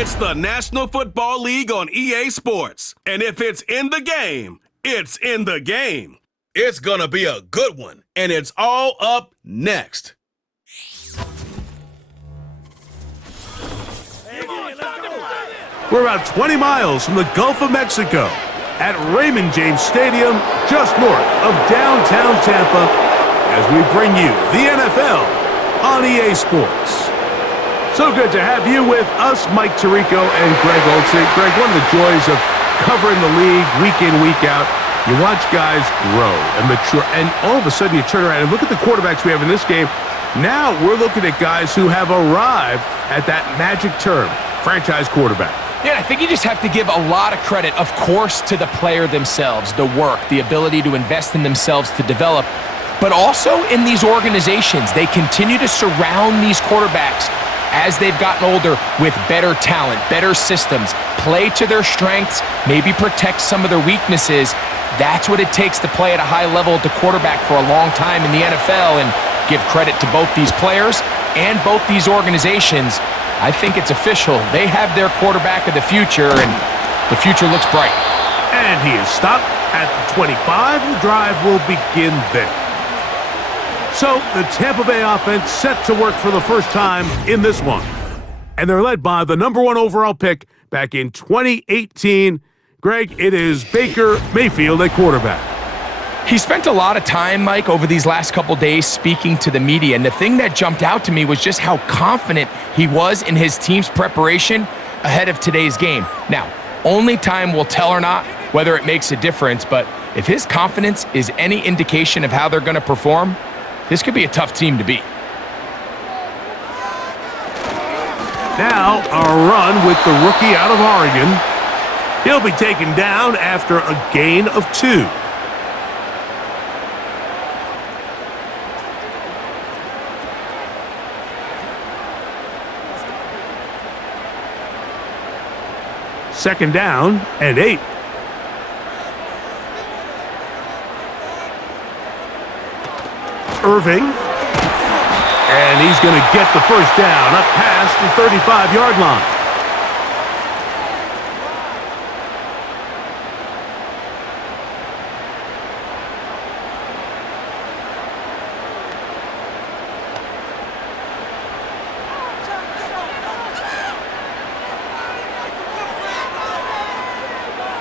It's the National Football League on EA Sports. And if it's in the game, it's in the game. It's gonna be a good one, and it's all up next. We're about 20 miles from the Gulf of Mexico at Raymond James Stadium, just north of downtown Tampa, as we bring you the NFL on EA Sports. So good to have you with us, Mike Tirico and Greg Olsen. Greg, one of the joys of covering the league week in, week out, you watch guys grow and mature, and all of a sudden you turn around and look at the quarterbacks we have in this game. Now we're looking at guys who have arrived at that magic term, franchise quarterback. Yeah, I think you just have to give a lot of credit, of course, to the player themselves, the work, the ability to invest in themselves to develop, but also in these organizations. They continue to surround these quarterbacks as they've gotten older with better talent, better systems, play to their strengths, maybe protect some of their weaknesses. That's what it takes to play at a high level at the quarterback for a long time in the NFL, and give credit to both these players and both these organizations. I think it's official. They have their quarterback of the future, and the future looks bright. And he is stopped at the 25. The drive will begin there. So the Tampa Bay offense set to work for the first time in this one. And they're led by the #1 overall pick back in 2018. Greg, it is Baker Mayfield at quarterback. He spent a lot of time, Mike, over these last couple days speaking to the media, and the thing that jumped out to me was just how confident he was in his team's preparation ahead of today's game. Now, only time will tell or not whether it makes a difference, but if his confidence is any indication of how they're going to perform, this could be a tough team to beat. Now, a run with the rookie out of Oregon. He'll be taken down after a gain of 2. Second down and 8. Irving. And he's going to get the first down up past the 35-yard line.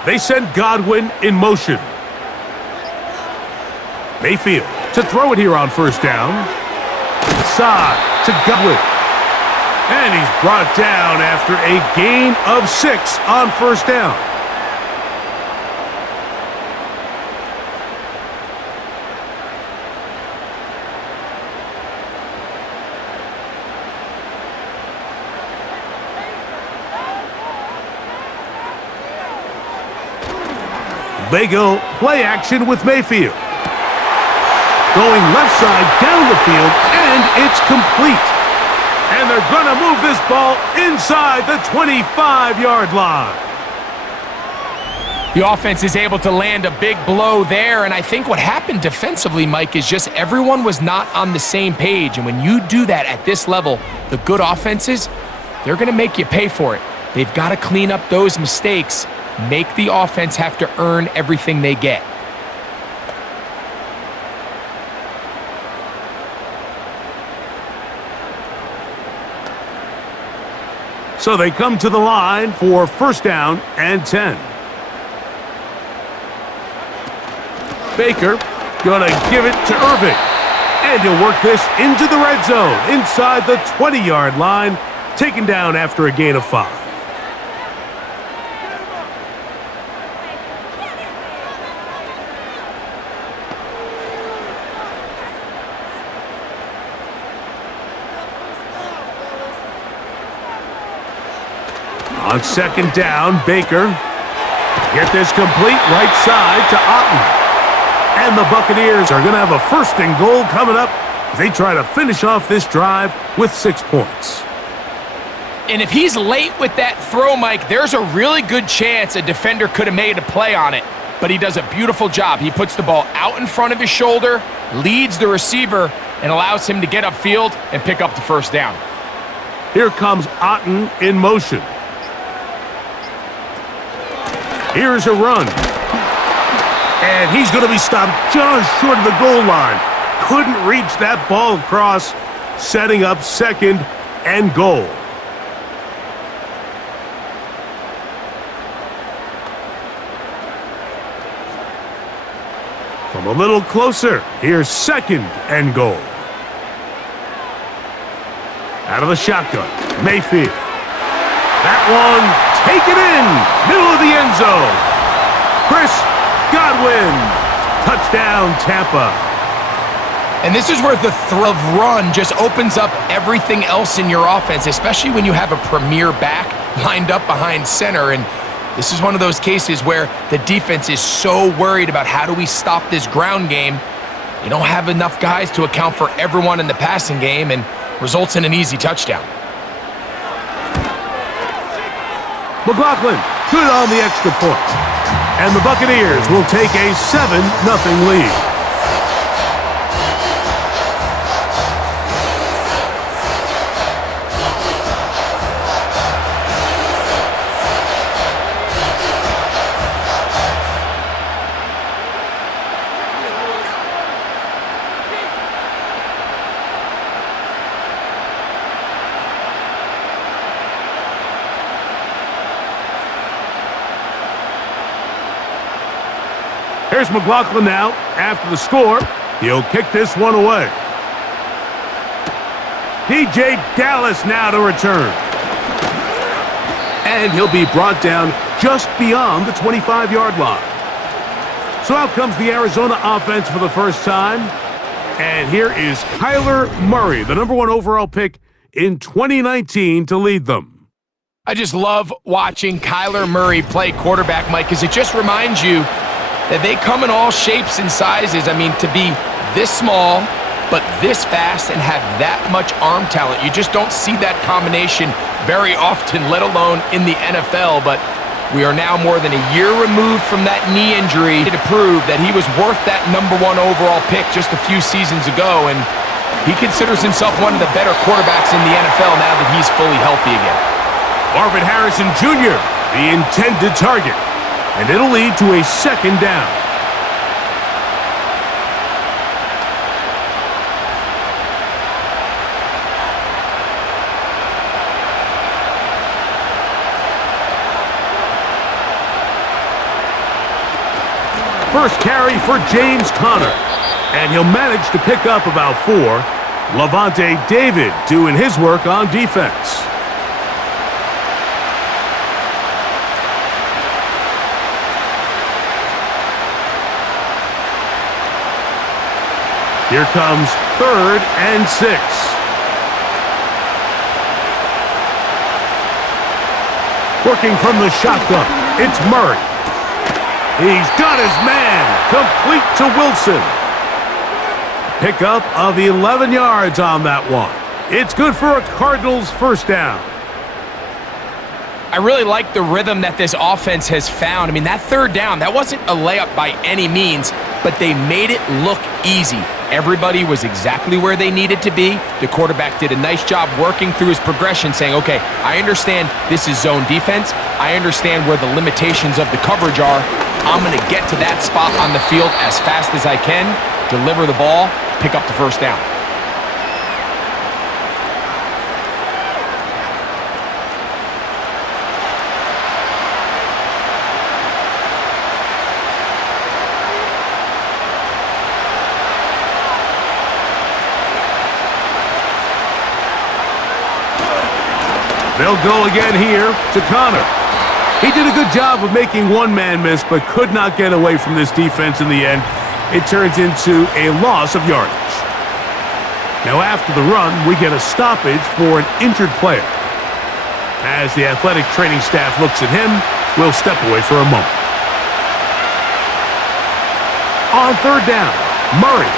They send Godwin in motion. Mayfield to throw it here on first down. Side to Godwin. And he's brought down after a gain of 6 on first down. They go play action with Mayfield. Going left side down the field, and it's complete. And they're going to move this ball inside the 25-yard line. The offense is able to land a big blow there, and I think what happened defensively, Mike, is just everyone was not on the same page. And when you do that at this level, the good offenses, they're going to make you pay for it. They've got to clean up those mistakes, make the offense have to earn everything they get. So they come to the line for first down and 10. Baker gonna give it to Irving. And he'll work this into the red zone inside the 20-yard line, taken down after a gain of 5. On second down, Baker. Get this complete right side to Otten. And the Buccaneers are going to have a first and goal coming up as they try to finish off this drive with 6 points. And if he's late with that throw, Mike, there's a really good chance a defender could have made a play on it. But he does a beautiful job. He puts the ball out in front of his shoulder, leads the receiver, and allows him to get upfield and pick up the first down. Here comes Otten in motion. Here's a run. And he's going to be stopped just short of the goal line. Couldn't reach that ball across, setting up second and goal. From a little closer, here's second and goal. Out of the shotgun, Mayfield. That one, take it in, middle of the end zone. Chris Godwin, touchdown Tampa. And this is where the thrill of run just opens up everything else in your offense, especially when you have a premier back lined up behind center. And this is one of those cases where the defense is so worried about how do we stop this ground game. You don't have enough guys to account for everyone in the passing game, and results in an easy touchdown. McLaughlin, good on the extra point. And the Buccaneers will take a 7-0 lead. Here's McLaughlin now. After the score, he'll kick this one away. DJ Dallas now to return. And he'll be brought down just beyond the 25-yard line. So out comes the Arizona offense for the first time. And here is Kyler Murray, the #1 overall pick in 2019 to lead them. I just love watching Kyler Murray play quarterback, Mike, because it just reminds you that they come in all shapes and sizes. I mean, to be this small, but this fast and have that much arm talent, you just don't see that combination very often, let alone in the NFL. But we are now more than a year removed from that knee injury to prove that he was worth that #1 overall pick just a few seasons ago. And he considers himself one of the better quarterbacks in the NFL now that he's fully healthy again. Marvin Harrison Jr., the intended target. And it'll lead to a second down. First carry for James Conner. And he'll manage to pick up about 4. Levante David doing his work on defense. Here comes 3rd and 6. Working from the shotgun, it's Murray. He's got his man, complete to Wilson. Pickup of 11 yards on that one. It's good for a Cardinals first down. I really like the rhythm that this offense has found. I mean, that 3rd down, that wasn't a layup by any means, but they made it look easy. Everybody was exactly where they needed to be. The quarterback did a nice job working through his progression, saying, okay, I understand this is zone defense. I understand where the limitations of the coverage are. I'm going to get to that spot on the field as fast as I can, deliver the ball, pick up the first down. They'll go again here to Conner. He did a good job of making one man miss, but could not get away from this defense in the end. It turns into a loss of yardage. Now after the run, we get a stoppage for an injured player. As the athletic training staff looks at him, we'll step away for a moment. On 3rd down, Murray.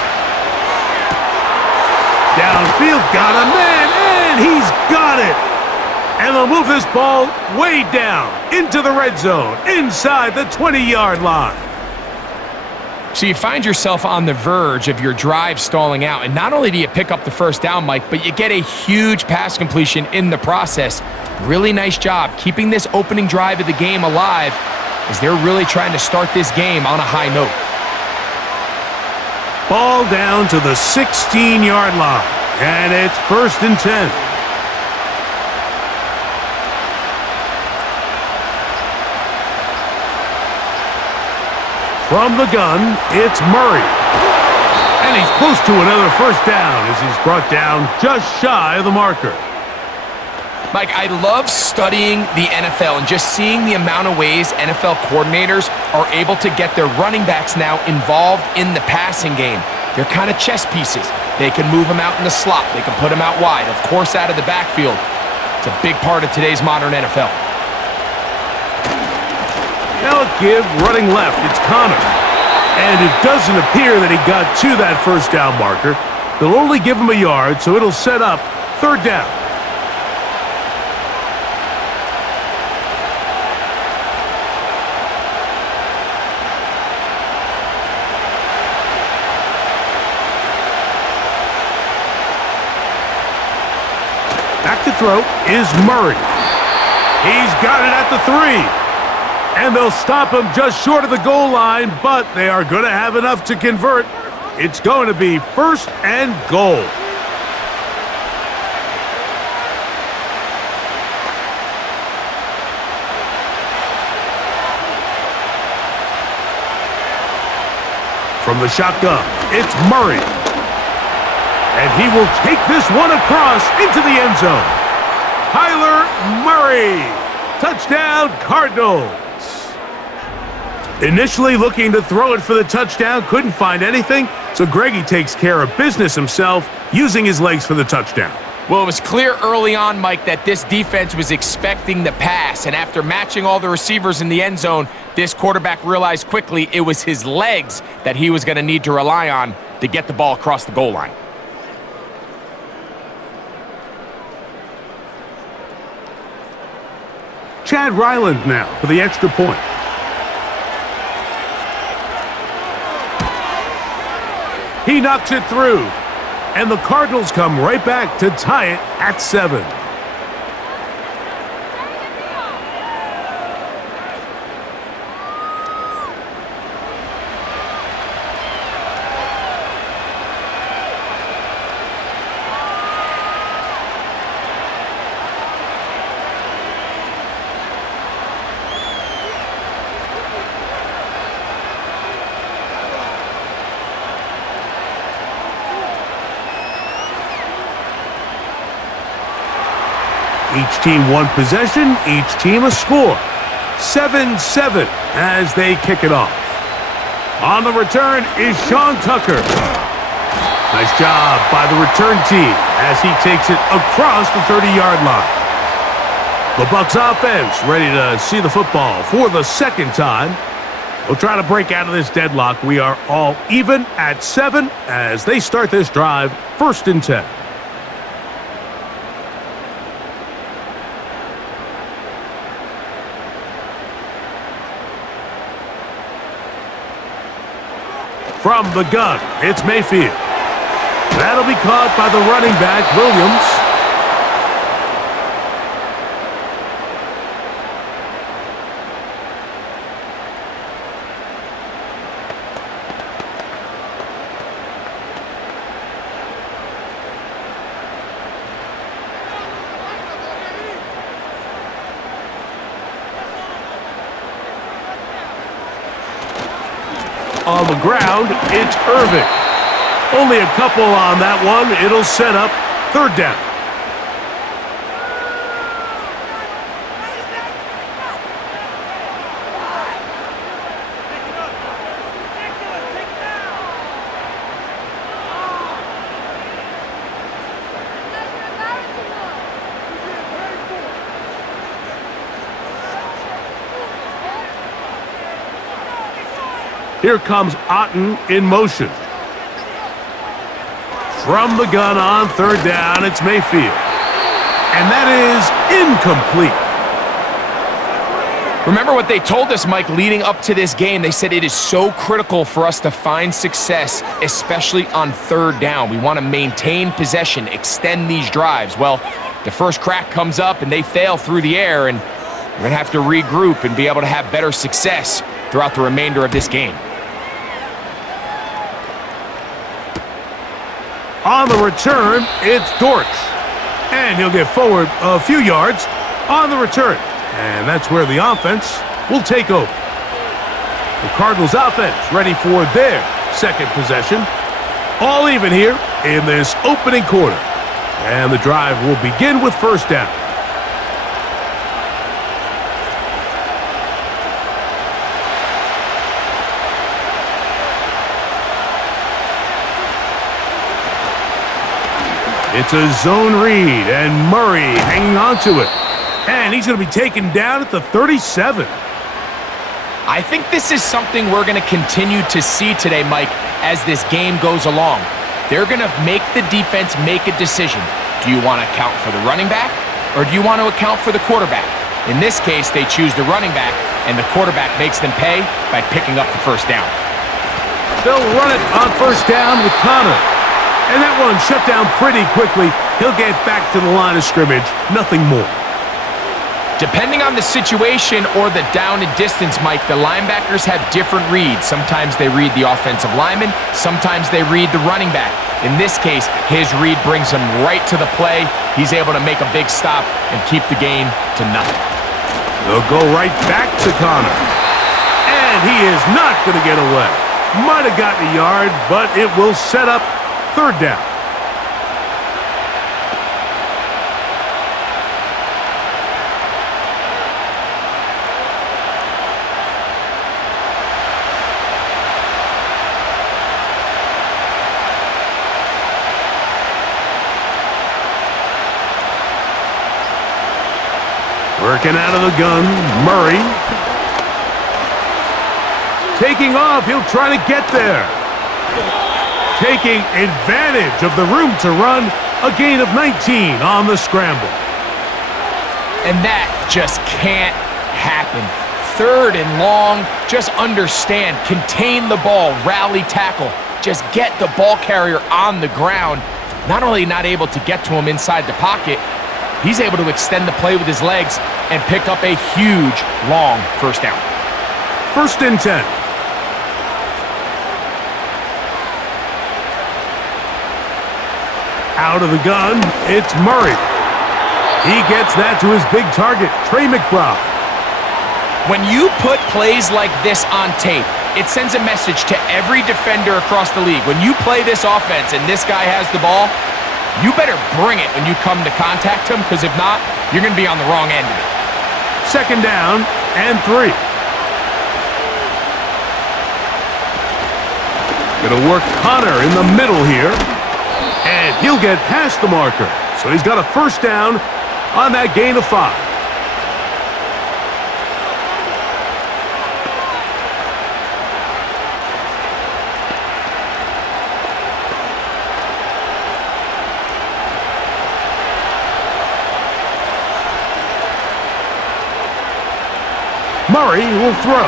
Downfield, got a man, and he's got it. And they'll move this ball way down into the red zone, inside the 20-yard line. So you find yourself on the verge of your drive stalling out, and not only do you pick up the first down, Mike, but you get a huge pass completion in the process. Really nice job keeping this opening drive of the game alive. as they're really trying to start this game on a high note. Ball down to the 16-yard line, and it's 1st and 10. From the gun, it's Murray. And he's close to another first down as he's brought down just shy of the marker. Mike, I love studying the NFL and just seeing the amount of ways NFL coordinators are able to get their running backs now involved in the passing game. They're kind of chess pieces. They can move them out in the slot. They can put them out wide, of course, out of the backfield. It's a big part of today's modern NFL. Now a give running left. It's Connor. And it doesn't appear that he got to that first down marker. They'll only give him a yard, so it'll set up 3rd down. Back to throw is Murray. He's got it at the 3. And they'll stop him just short of the goal line, but they are going to have enough to convert. It's going to be 1st and goal. From the shotgun, it's Murray. And he will take this one across into the end zone. Kyler Murray. Touchdown, Cardinals. Initially looking to throw it for the touchdown, couldn't find anything, so Greggy takes care of business himself, using his legs for the touchdown. Well, it was clear early on, Mike, that this defense was expecting the pass, and after matching all the receivers in the end zone, this quarterback realized quickly it was his legs that he was going to need to rely on to get the ball across the goal line. Chad Ryland now for the extra point. He knocks it through, and the Cardinals come right back to tie it at 7. Each team one possession, each team a score. 7-7 as they kick it off. On the return is Sean Tucker. Nice job by the return team as he takes it across the 30-yard line. The BUCS offense ready to see the football for the 2nd time. We'll try to break out of this deadlock. We are all even at 7 as they start this drive, 1st and 10. From the gun, it's Mayfield. That'll be caught by the running back, Williams. On the ground, it's Irving. Only a couple on that one. It'll set up 3rd down. Here comes Otten in motion. From the gun on 3rd down, it's Mayfield. And that is incomplete. Remember what they told us, Mike, leading up to this game. They said it is so critical for us to find success, especially on 3rd down. We want to maintain possession, extend these drives. Well, the first crack comes up, and they fail through the air, and We're going to have to regroup and be able to have better success throughout the remainder of this game. On the return, it's Dortch. And he'll get forward a few yards on the return. And that's where the offense will take over. The Cardinals offense ready for their second possession. All even here in this opening quarter. And the drive will begin with first down. It's a zone read, and Murray hanging on to it. And he's going to be taken down at the 37. I think this is something we're going to continue to see today, Mike, as this game goes along. They're going to make the defense make a decision. Do you want to account for the running back, or do you want to account for the quarterback? In this case, they choose the running back, and the quarterback makes them pay by picking up the first down. They'll run it on first down with Connor. And that one shut down pretty quickly. He'll get back to the line of scrimmage, nothing more. Depending on the situation or the down and distance, Mike, the linebackers have different reads. Sometimes they read the offensive lineman, sometimes they read the running back. In this case, his read brings him right to the play. He's able to make a big stop and keep the game to nothing. They'll go right back to Connor. And he is not going to get away. Might have gotten a yard, but it will set up third down. Working out of the gun, Murray. Taking off, he'll try to get there. Taking advantage of the room to run, a gain of 19 on the scramble. And that just can't happen. Third and long, just understand, contain the ball, rally tackle, just get the ball carrier on the ground. Not only not able to get to him inside the pocket, he's able to extend the play with his legs and pick up a huge, long first down. First and 10. Out of the gun, it's Murray. He gets that to his big target, Trey McBride. When you put plays like this on tape, it sends a message to every defender across the league. When you play this offense and this guy has the ball, you better bring it when you come to contact him, because if not, you're going to be on the wrong end of it. Second down and 3. Going to work Connor in the middle here. And he'll get past the marker. So he's got a first down on that gain of 5. Murray will throw.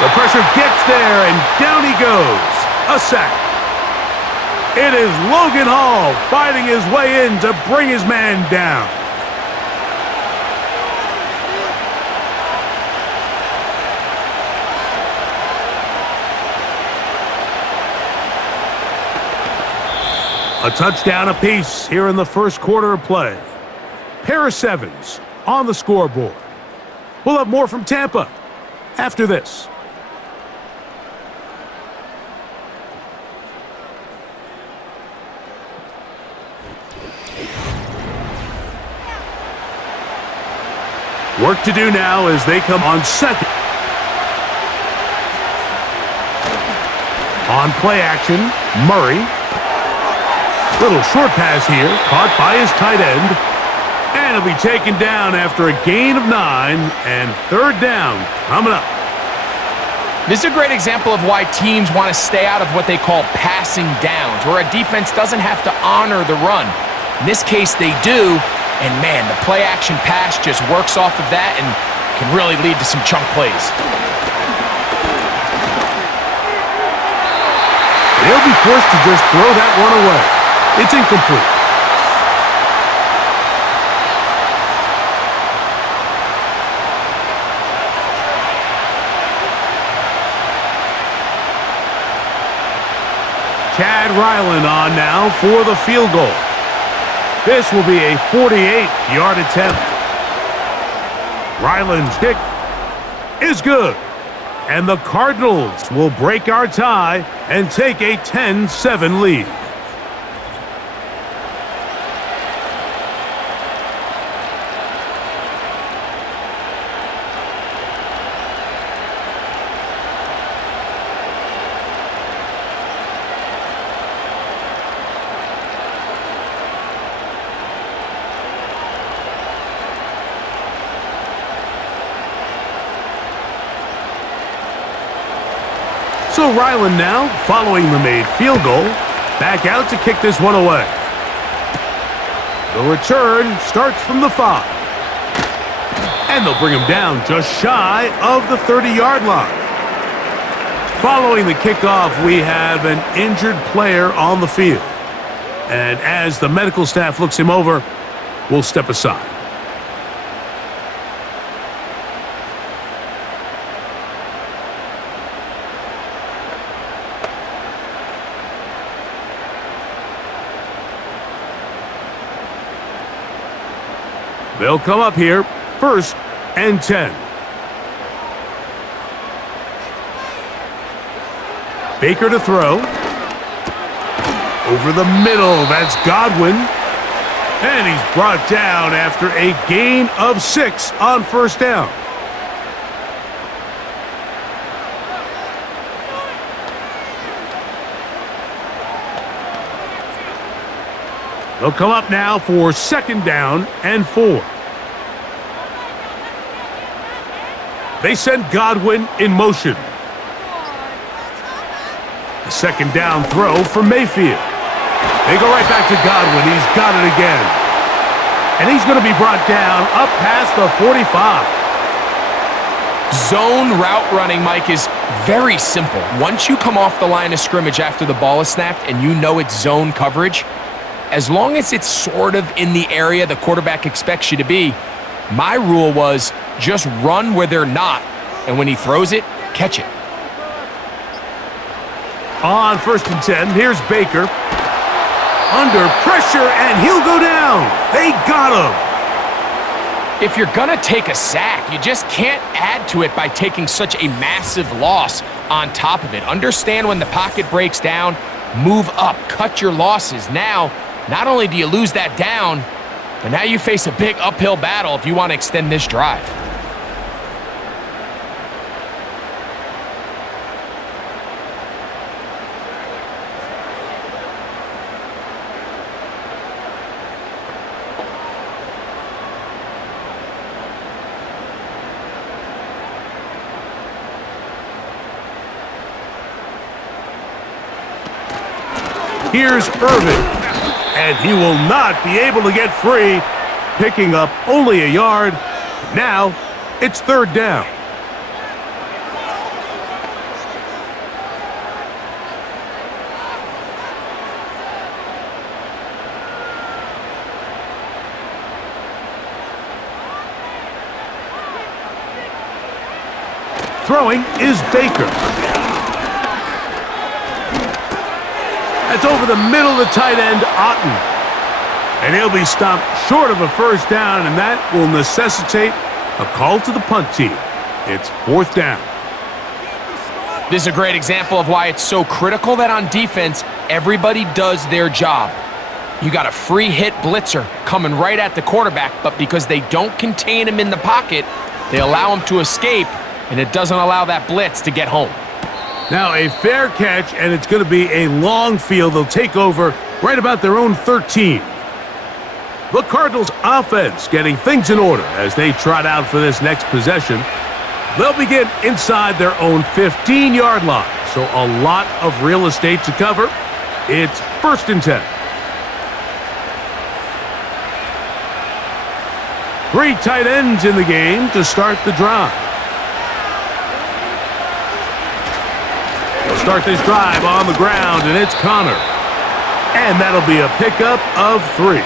The pressure gets there, and down he goes. A sack. It is Logan Hall fighting his way in to bring his man down. A touchdown apiece here in the first quarter of play. Pair of 7s on the scoreboard. We'll have more from Tampa after this. Work to do now as they come on second. On play action, Murray. Little short pass here, caught by his tight end. And he'll be taken down after a gain of 9, and third down coming up. This is a great example of why teams want to stay out of what they call passing downs, where a defense doesn't have to honor the run. In this case, they do. And man, the play action pass just works off of that and can really lead to some chunk plays. They'll be forced to just throw that one away. It's incomplete. Chad Ryland on now for the field goal. This will be a 48-yard attempt. Ryland's kick is good. And the Cardinals will break our tie and take a 10-7 lead. So Ryland now, following the made field goal, back out to kick this one away. The return starts from the 5. And they'll bring him down just shy of the 30-yard line. Following the kickoff, we have an injured player on the field. And as the medical staff looks him over, we'll step aside. They'll come up here, 1st and 10. Baker to throw. Over the middle, that's Godwin. And he's brought down after a gain of 6 on 1st down. They'll come up now for 2nd down and 4. They send Godwin in motion. A 2nd down throw for Mayfield. They go right back to Godwin. He's got it again. And he's going to be brought down up past the 45. Zone route running, Mike, is very simple. Once you come off the line of scrimmage after the ball is snapped and you know it's zone coverage, as long as it's sort of in the area the quarterback expects you to be, my rule was just run where they're not, and when he throws it, catch it. On 1st and 10, here's Baker. Under pressure, and he'll go down. They got him. If you're going to take a sack, you just can't add to it by taking such a massive loss on top of it. Understand when the pocket breaks down, move up, cut your losses. Now, not only do you lose that down, but now you face a big uphill battle if you want to extend this drive. Here's Irvin, and he will not be able to get free, picking up only a yard. Now it's 3rd down. Throwing is Baker. That's over the middle of the tight end, Otten. And he'll be stopped short of a 1st down, and that will necessitate a call to the punt team. It's 4th down. This is a great example of why it's so critical that on defense, everybody does their job. You got a free hit blitzer coming right at the quarterback, but because they don't contain him in the pocket, they allow him to escape, and it doesn't allow that blitz to get home. Now a fair catch, and it's going to be a long field. They'll take over right about their own 13. The Cardinals offense getting things in order as they trot out for this next possession. They'll begin inside their own 15-yard line, so a lot of real estate to cover. It's 1st and 10. 3 tight ends in the game to start the drive. They'll start this drive on the ground, and it's Connor. And that'll be a pickup of 3.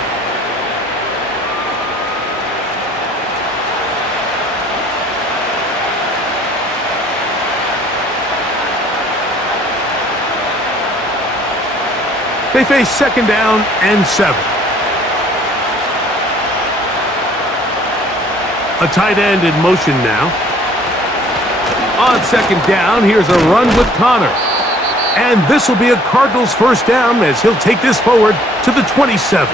They face second down and 7. A tight end in motion now. On second down, here's a run with Connor. And this will be a Cardinals first down as he'll take this forward to the 27.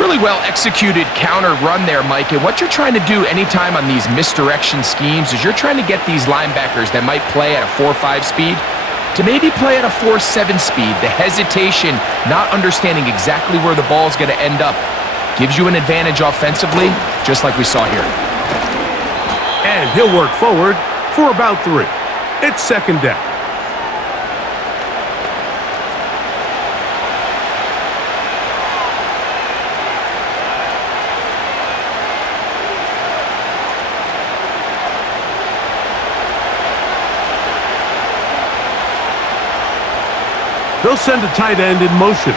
Really well executed counter run there, Mike. And what you're trying to do anytime on these misdirection schemes is you're trying to get these linebackers that might play at a 4.5 speed to maybe play at a 4.7 speed. The hesitation, not understanding exactly where the ball is going to end up, gives you an advantage offensively, just like we saw here. And he'll work forward for about 3. It's second down. They'll send a tight end in motion.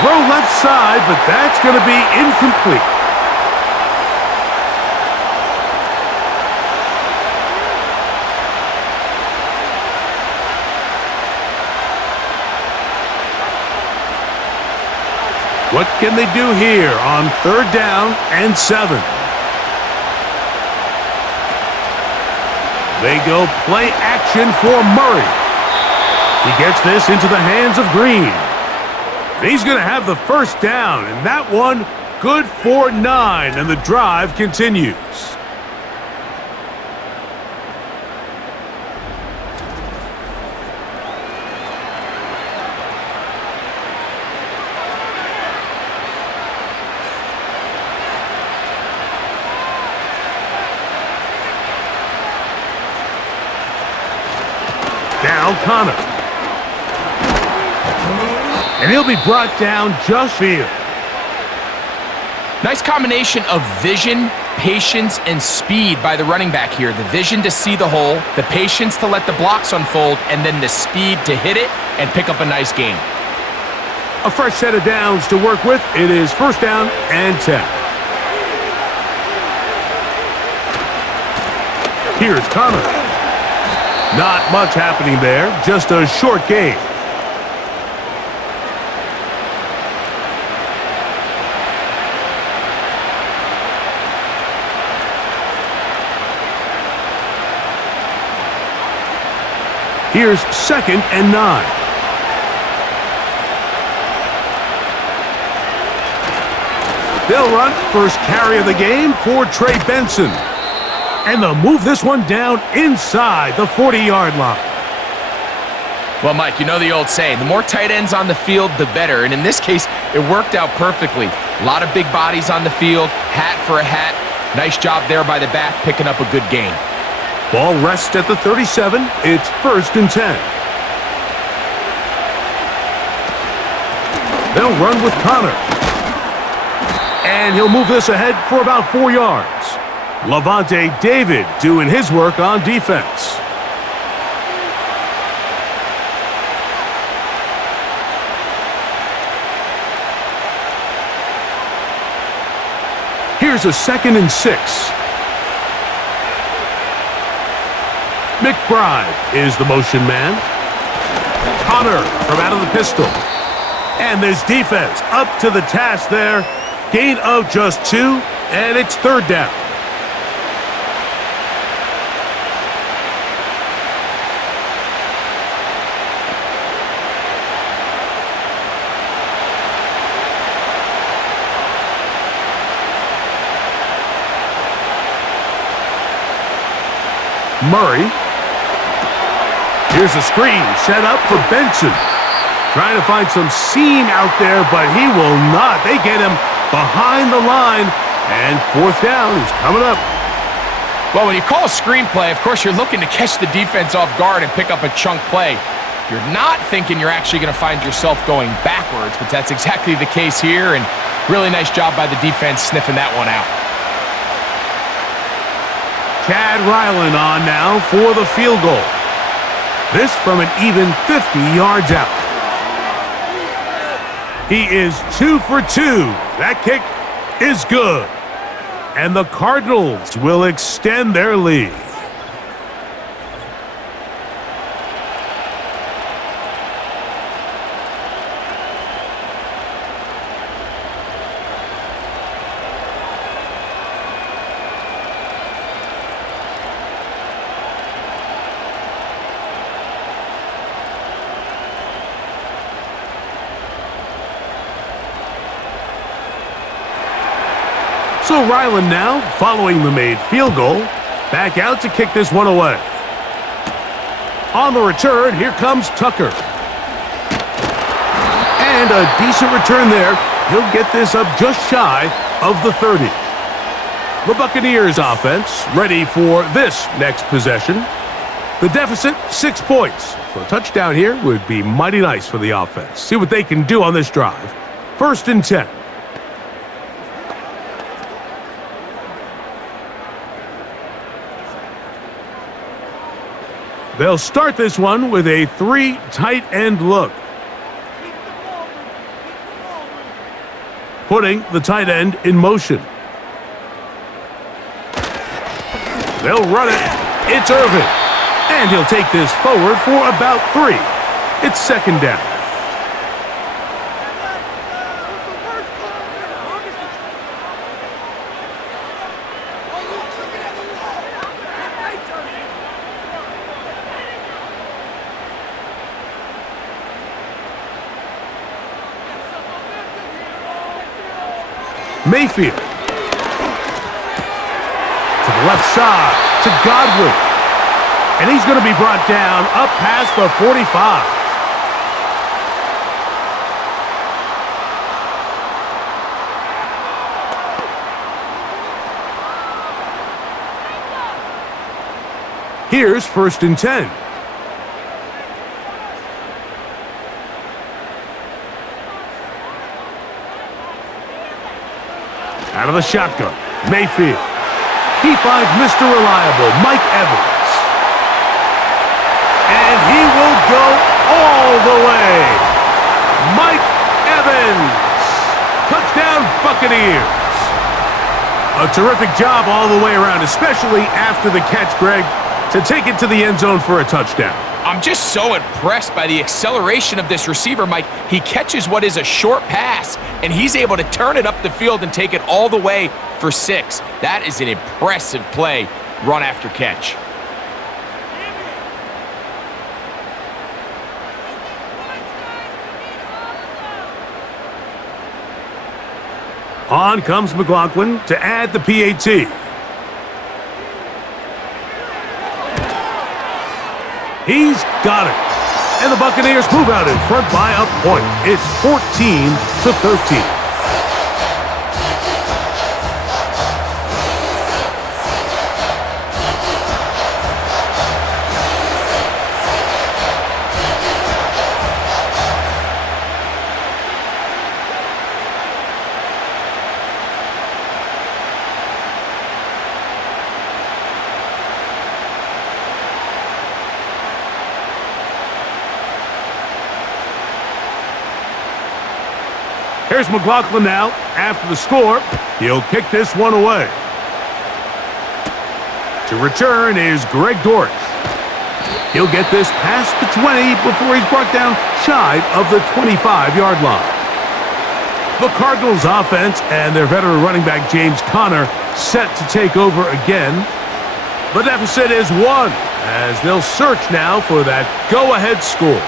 Throw left side, but that's going to be incomplete. What can they do here on third down and 7? They go play action for Murray. He gets this into the hands of Green. He's going to have the first down, and that one good for 9, and the drive continues. Now Connor. And he'll be brought down just field. Nice combination of vision, patience, and speed by the running back here. The vision to see the hole, the patience to let the blocks unfold, and then the speed to hit it and pick up a nice gain. A fresh set of downs to work with. It is first down and 10. Here's Connor. Not much happening there, just a short gain. Here's second and 9. They'll run first carry of the game for Trey Benson. And they'll move this one down inside the 40-yard line. Well, Mike, you know the old saying, the more tight ends on the field, the better. And in this case, it worked out perfectly. A lot of big bodies on the field, hat for a hat. Nice job there by the back, picking up a good gain. Ball rests at the 37. It's first and 10. They'll run with Connor. And he'll move this ahead for about 4 yards. Levante David doing his work on defense. Here's a second and 6. McBride is the motion man. Connor from out of the pistol. And this defense up to the task there. Gain of just 2, and it's third down. Murray. Here's a screen set up for Benson. Trying to find some seam out there, but he will not. They get him behind the line, and fourth down is coming up. Well, when you call a screenplay, of course, you're looking to catch the defense off guard and pick up a chunk play. You're not thinking you're actually going to find yourself going backwards, but that's exactly the case here, and really nice job by the defense sniffing that one out. Chad Ryland on now for the field goal. This from an even 50 yards out. He is 2 for 2. That kick is good. And the Cardinals will extend their lead. Ryland now, following the made field goal. Back out to kick this one away. On the return, here comes Tucker. And a decent return there. He'll get this up just shy of the 30. The Buccaneers offense ready for this next possession. The deficit, 6 points. So a touchdown here would be mighty nice for the offense. See what they can do on this drive. 1st and 10. They'll start this one with a 3 tight end look. Putting the tight end in motion. They'll run it. It's Irvin. And he'll take this forward for about 3. It's 2nd down. Mayfield. To the left side, to Godwin. And he's going to be brought down up past the 45. Here's 1st and 10. Out of the shotgun, Mayfield. He finds Mr. Reliable, Mike Evans. And he will go all the way. Mike Evans. Touchdown, Buccaneers. A terrific job all the way around, especially after the catch, Greg, to take it to the end zone for a touchdown. I'm just so impressed by the acceleration of this receiver, Mike. He catches what is a short pass, and he's able to turn it up the field and take it all the way for 6. That is an impressive play, run after catch. On comes McLaughlin to add the PAT. He's got it. And the Buccaneers move out in front by a point. It's 14-13. Here's McLaughlin now. After the score, he'll kick this one away. To return is Greg Dortch. He'll get this past the 20 before he's brought down shy of the 25-yard line. The Cardinals offense and their veteran running back James Conner set to take over again. The deficit is 1 as they'll search now for that go-ahead score.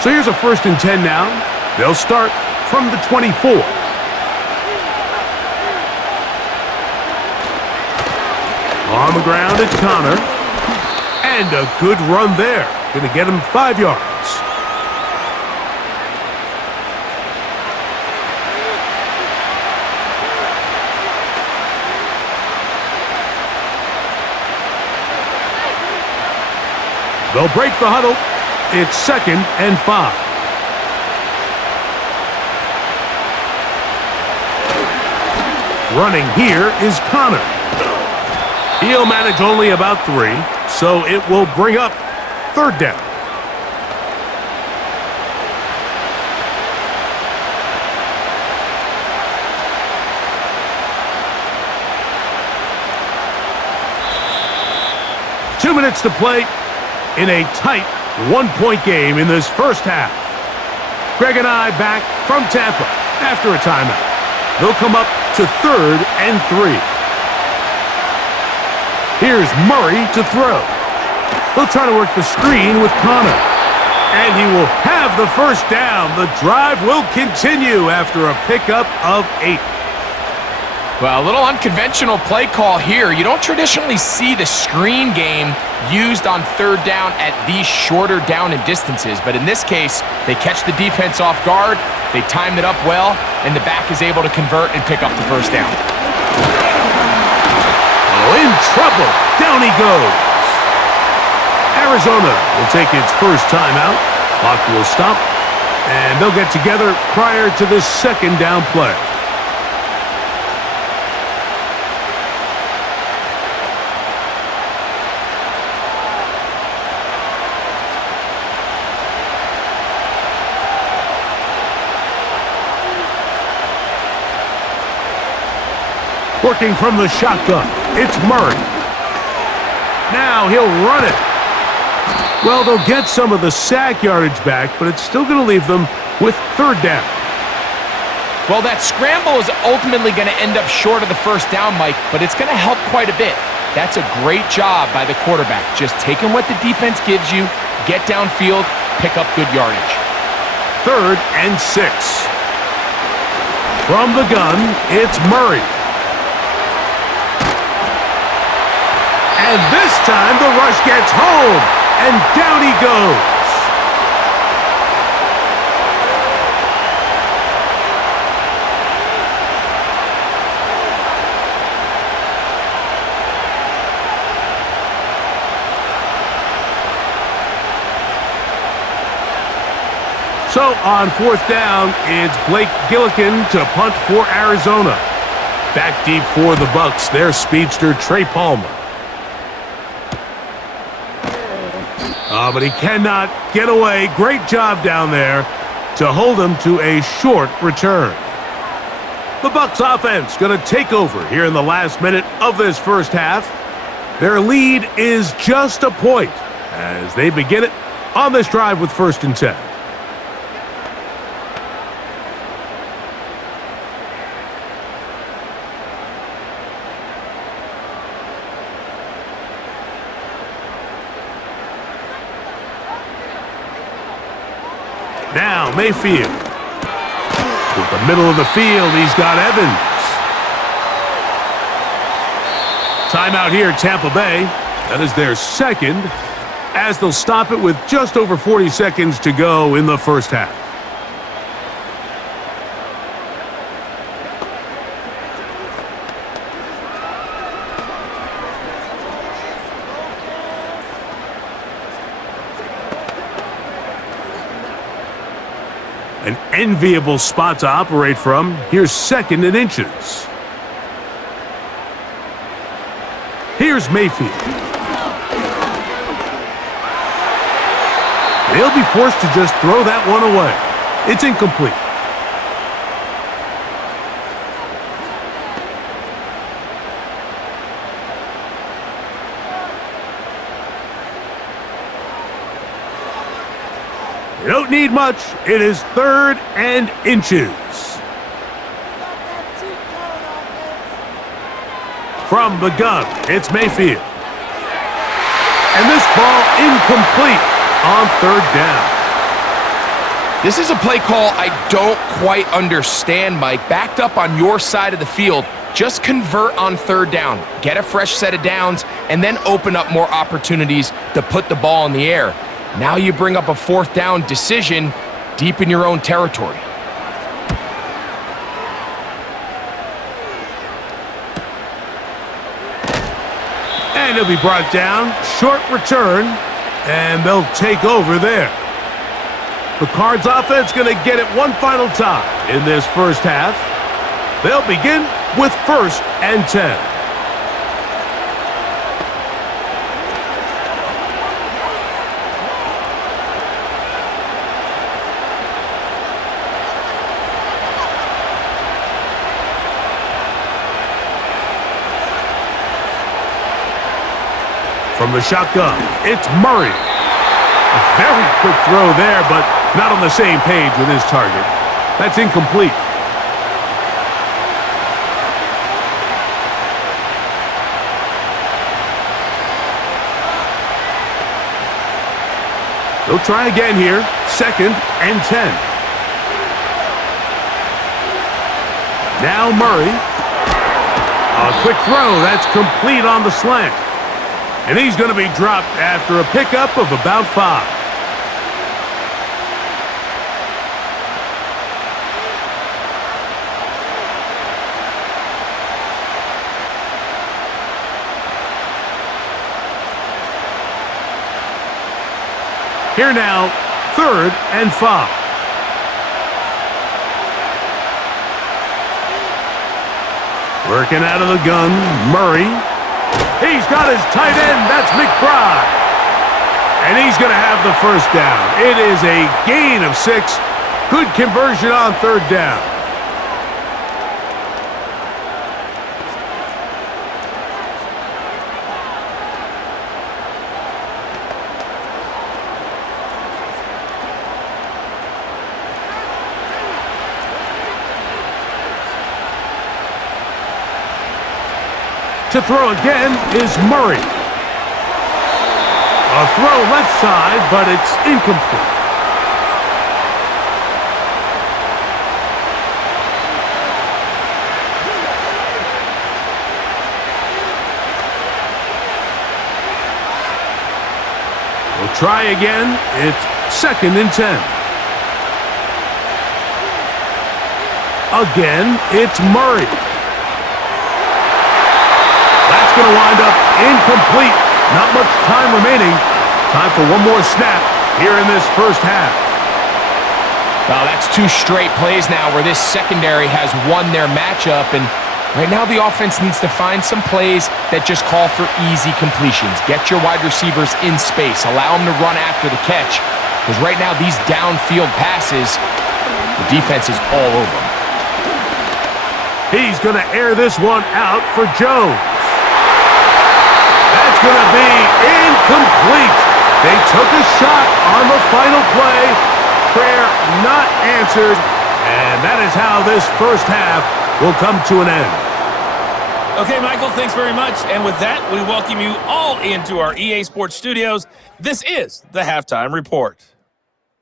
So here's a 1st and 10 now. They'll start from the 24. On the ground, it's Conner. And a good run there. Going to get him 5 yards. They'll break the huddle. It's 2nd and 5. Running here is Conner. He'll manage only about 3, so it will bring up 3rd down. Two minutes to play in a tight 1-point game in this first half. Greg and I back from Tampa after a timeout. They'll come up to 3rd and 3. Here's Murray to throw. He'll try to work the screen with Connor. And he will have the first down. The drive will continue after a pickup of 8. Well, a little unconventional play call here. You don't traditionally see the screen game used on third down at these shorter down and distances. But in this case, they catch the defense off guard, they timed it up well, and the back is able to convert and pick up the first down. Oh, in trouble. Down he goes. Arizona will take its first timeout. Clock will stop, and they'll get together prior to the second down play. Working from the shotgun, it's Murray. Now he'll run it. Well, they'll get some of the sack yardage back, but it's still going to leave them with third down. Well, that scramble is ultimately going to end up short of the first down, Mike, but it's going to help quite a bit. That's a great job by the quarterback, just taking what the defense gives you, get downfield, pick up good yardage. 3rd and 6. From the gun, it's Murray. And this time the rush gets home, and down he goes. So on 4th down, it's Blake Gillikin to punt for Arizona. Back deep for the BUCS, their speedster Trey Palmer. But he cannot get away. Great job down there to hold him to a short return. The BUCS offense going to take over here in the last minute of this first half. Their lead is just a point as they begin it on this drive with 1st and 10. Now Mayfield. With the middle of the field, he's got Evans. Timeout here, Tampa Bay. That is their second, as they'll stop it with just over 40 seconds to go in the first half. An enviable spot to operate from. Here's 2nd and inches. Here's Mayfield. They'll be forced to just throw that one away. It's incomplete. You don't need much. It is 3rd and inches. From the gun, it's Mayfield. And this ball incomplete on 3rd down. This is a play call I don't quite understand, Mike. Backed up on your side of the field, just convert on 3rd down. Get a fresh set of downs, and then open up more opportunities to put the ball in the air. Now you bring up a 4th down decision deep in your own territory. And he'll be brought down. Short return, and they'll take over there. The Cards offense going to get it one final time in this first half. They'll begin with 1st and 10. From the shotgun, it's Murray. A very quick throw there, but not on the same page with his target. That's incomplete. They'll try again here. 2nd and 10. Now Murray. A quick throw. That's complete on the slant. And he's going to be dropped after a pickup of about 5. Here now, 3rd and 5. Working out of the gun, Murray. He's got his tight end. That's McBride. And he's going to have the first down. It is a gain of 6. Good conversion on 3rd down. To throw again is Murray. A throw left side, but it's incomplete. We'll try again. It's 2nd and 10. Again, it's Murray. Going to wind up incomplete. Not much time remaining. Time for one more snap here in this first half. Well, that's 2 straight plays now where this secondary has won their matchup, and right now the offense needs to find some plays that just call for easy completions. Get your wide receivers in space. Allow them to run after the catch, because right now these downfield passes, the defense is all over them. He's going to air this one out for Jones. That's going to be incomplete. They took a shot on the final play. Prayer not answered. And that is how this first half will come to an end. Okay, Michael, thanks very much. And with that, we welcome you all into our EA Sports studios. This is the Halftime Report.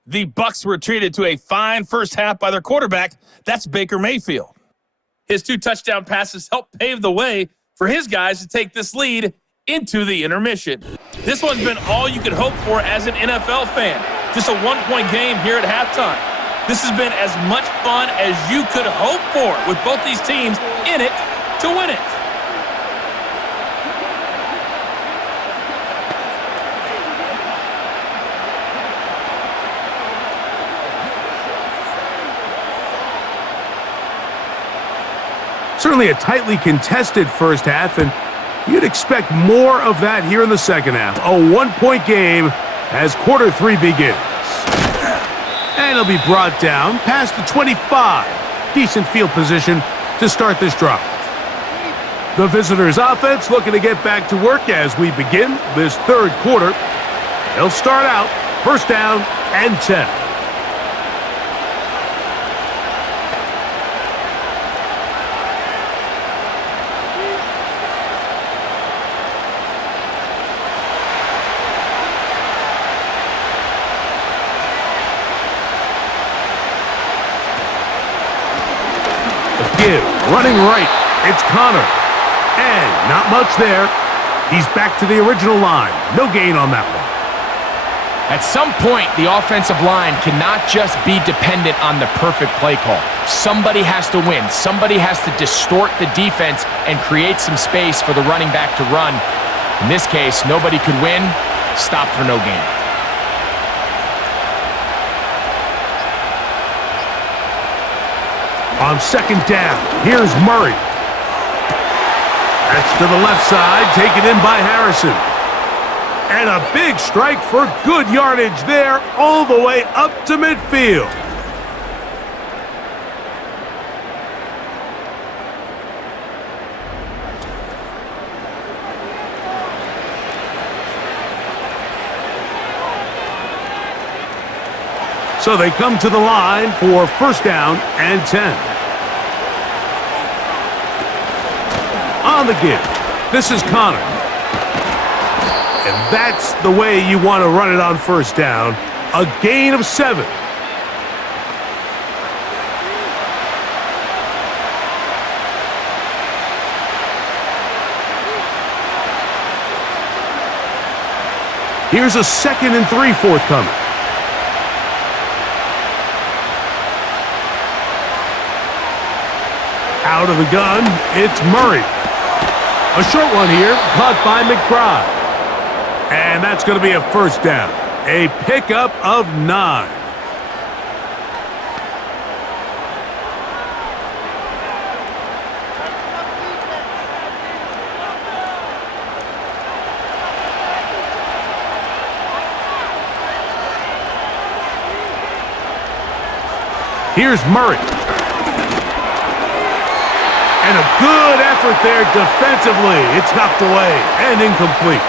The BUCS were treated to a fine first half by their quarterback. That's Baker Mayfield. His 2 touchdown passes helped pave the way for his guys to take this lead into the intermission. This one's been all you could hope for as an NFL fan. Just a 1-point game here at halftime. This has been as much fun as you could hope for with both these teams in it to win it. Certainly a tightly contested first half, and you'd expect more of that here in the second half. A 1-point game as quarter 3 begins. And it'll be brought down past the 25. Decent field position to start this drive. The visitors' offense looking to get back to work as we begin this 3rd quarter. They'll start out 1st down and 10. Running right, it's Connor. And not much there. He's back to the original line. No gain on that one. At some point, the offensive line cannot just be dependent on the perfect play call. Somebody has to win. Somebody has to distort the defense and create some space for the running back to run. In this case, nobody could win. Stop for no gain. On 2nd down, here's Murray. That's to the left side, taken in by Harrison. And a big strike for good yardage there, all the way up to midfield. So they come to the line for 1st down and 10. On the give, this is Connor. And that's the way you want to run it on 1st down. A gain of 7. Here's a 2nd and 3 forthcoming. Out of the gun, it's Murray. A short one here, caught by McBride. And that's going to be a first down. A pickup of 9. Here's Murray. And a good effort there defensively. It's knocked away and incomplete.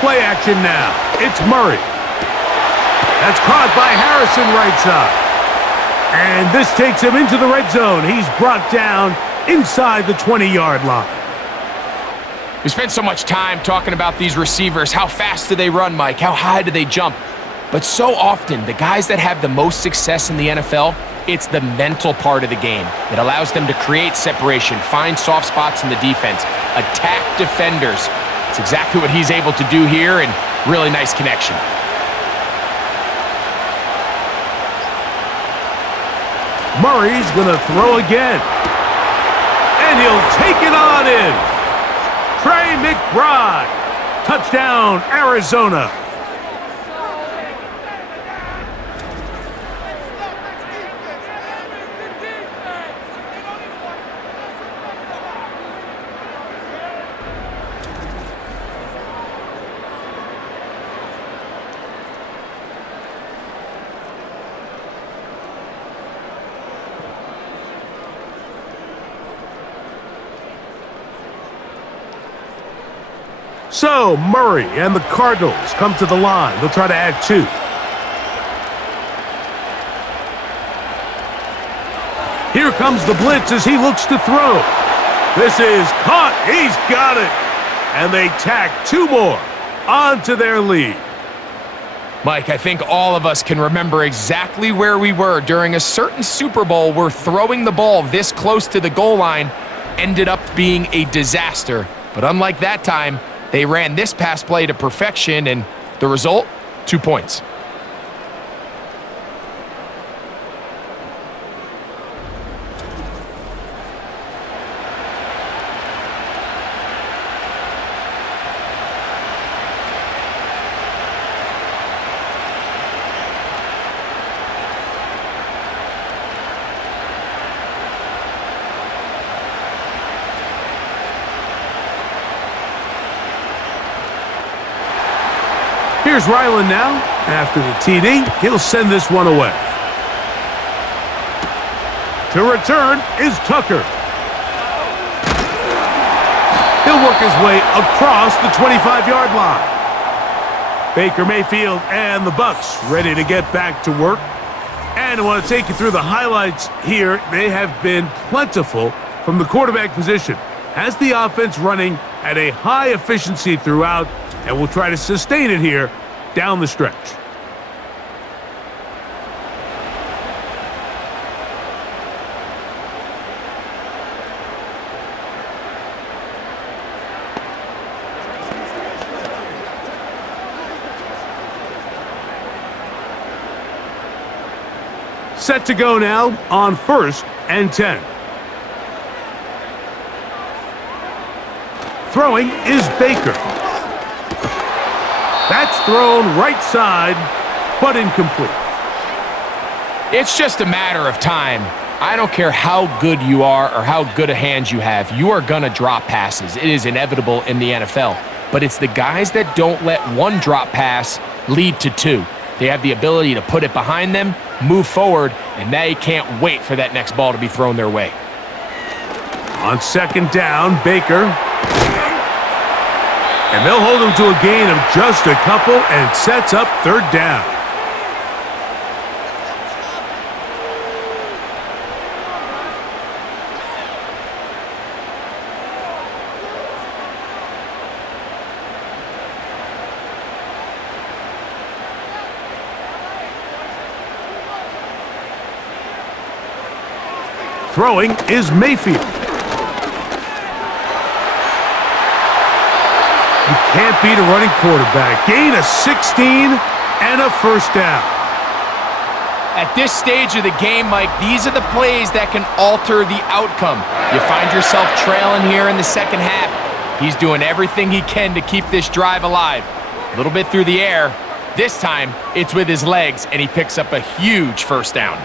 Play action now. It's Murray. That's caught by Harrison right side. And this takes him into the red zone. He's brought down inside the 20-yard line. We spent so much time talking about these receivers. How fast do they run, Mike? How high do they jump? But so often, the guys that have the most success in the NFL, it's the mental part of the game. It allows them to create separation, find soft spots in the defense, attack defenders. It's exactly what he's able to do here, and really nice connection. Murray's going to throw again. And he'll take it on in. Trey McBride. Touchdown, Arizona. So, Murray and the Cardinals come to the line. They'll try to add 2. Here comes the blitz as he looks to throw. This is caught. He's got it. And they tack 2 more onto their lead. Mike, I think all of us can remember exactly where we were during a certain Super Bowl where throwing the ball this close to the goal line ended up being a disaster. But unlike that time, they ran this pass play to perfection, and the result, 2 points. Here's Ryland now. After the TD, he'll send this one away. To return is Tucker. He'll work his way across the 25-yard line. Baker Mayfield and the Bucs ready to get back to work. And I want to take you through the highlights here. They have been plentiful from the quarterback position. Has the offense running at a high efficiency throughout, and we'll try to sustain it here down the stretch. Set to go now on 1st and 10. Throwing is Baker. That's thrown right side, but incomplete. It's just a matter of time. I don't care how good you are or how good a hand you have, you are going to drop passes. It is inevitable in the NFL. But it's the guys that don't let one drop pass lead to 2. They have the ability to put it behind them, move forward, and they can't wait for that next ball to be thrown their way. On 2nd down, Baker. And they'll hold him to a gain of just a couple and sets up third down. Throwing is Mayfield. You can't beat a running quarterback. Gain of 16 and a first down. At this stage of the game, Mike, these are the plays that can alter the outcome. You find yourself trailing here in the second half. He's doing everything he can to keep this drive alive. A little bit through the air. This time, it's with his legs, and he picks up a huge first down.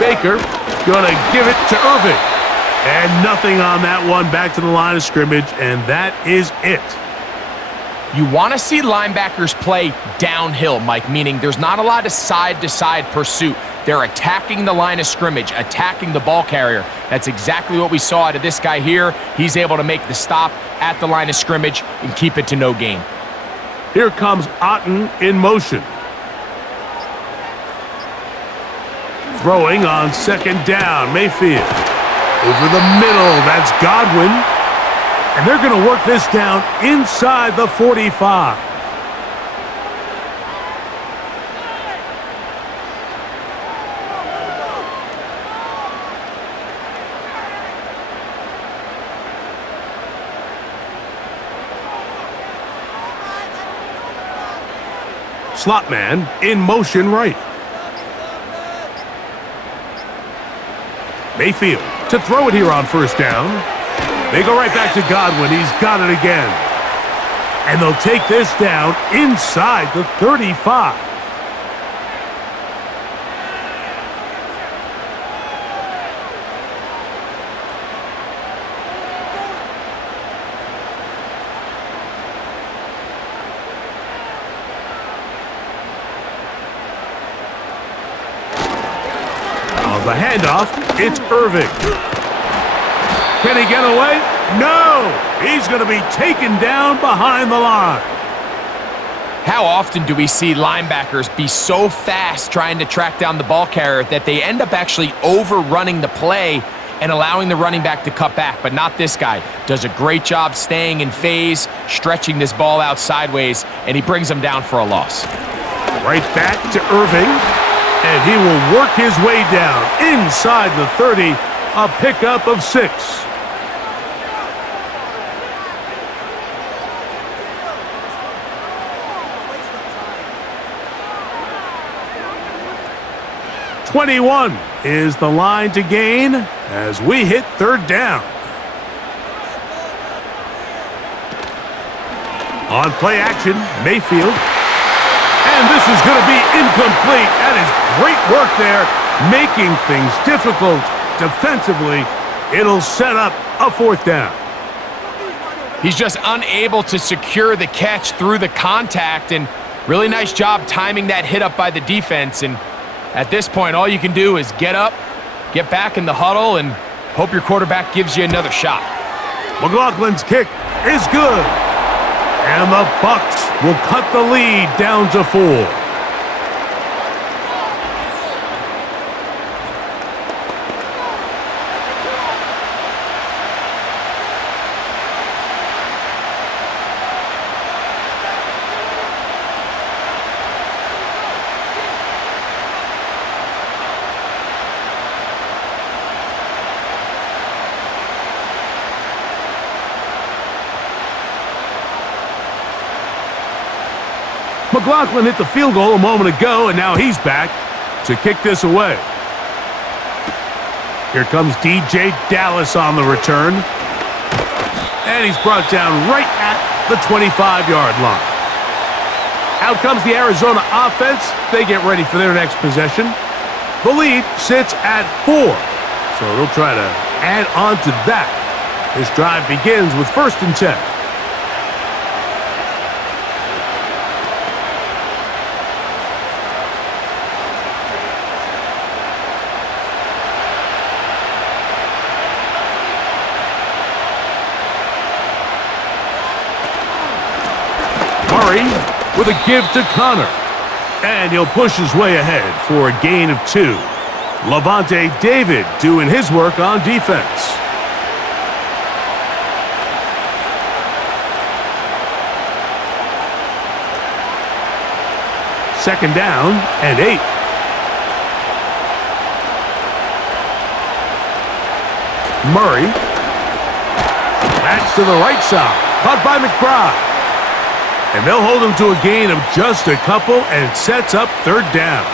Baker gonna give it to Irving. And nothing on that one, back to the line of scrimmage, and that is it. You want to see linebackers play downhill, Mike, meaning there's not a lot of side-to-side pursuit. They're attacking the line of scrimmage, attacking the ball carrier. That's exactly what we saw out of this guy here. He's able to make the stop at the line of scrimmage and keep it to no gain. Here comes Otten in motion. Throwing on second down, Mayfield. Over the middle, that's Godwin. And they're going to work this down inside the 45. Slot man in motion right. Mayfield to throw it here on first down. They go right back to Godwin. He's got it again. And they'll take this down inside the 35. The handoff, it's Irving. Can he get away? No! He's going to be taken down behind the line. How often do we see linebackers be so fast trying to track down the ball carrier that they end up actually overrunning the play and allowing the running back to cut back? But not this guy. Does a great job staying in phase, stretching this ball out sideways, and he brings him down for a loss. Right back to Irving. And he will work his way down inside the 30, a pickup of 6. "21 is the line to gain as we hit third down. On play action, Mayfield. And this is going to be incomplete. That is great work there, making things difficult defensively. It'll set up a fourth down. He's just unable to secure the catch through the contact, and really nice job timing that hit up by the defense. And at this point, all you can do is get up, get back in the huddle, and hope your quarterback gives you another shot. McLaughlin's kick is good. And the BUCS will cut the lead down to 4. McLaughlin hit the field goal a moment ago, and now he's back to kick this away. Here comes DJ Dallas on the return. And he's brought down right at the 25-yard line. Out comes the Arizona offense. They get ready for their next possession. The lead sits at 4, so they'll try to add on to that. This drive begins with 1st and 10. Murray with a give to Connor. And he'll push his way ahead for a gain of 2. Levante David doing his work on defense. Second down and 8. Murray. That's to the right side. Caught by McBride. And they'll hold him to a gain of just a couple, and it sets up third down.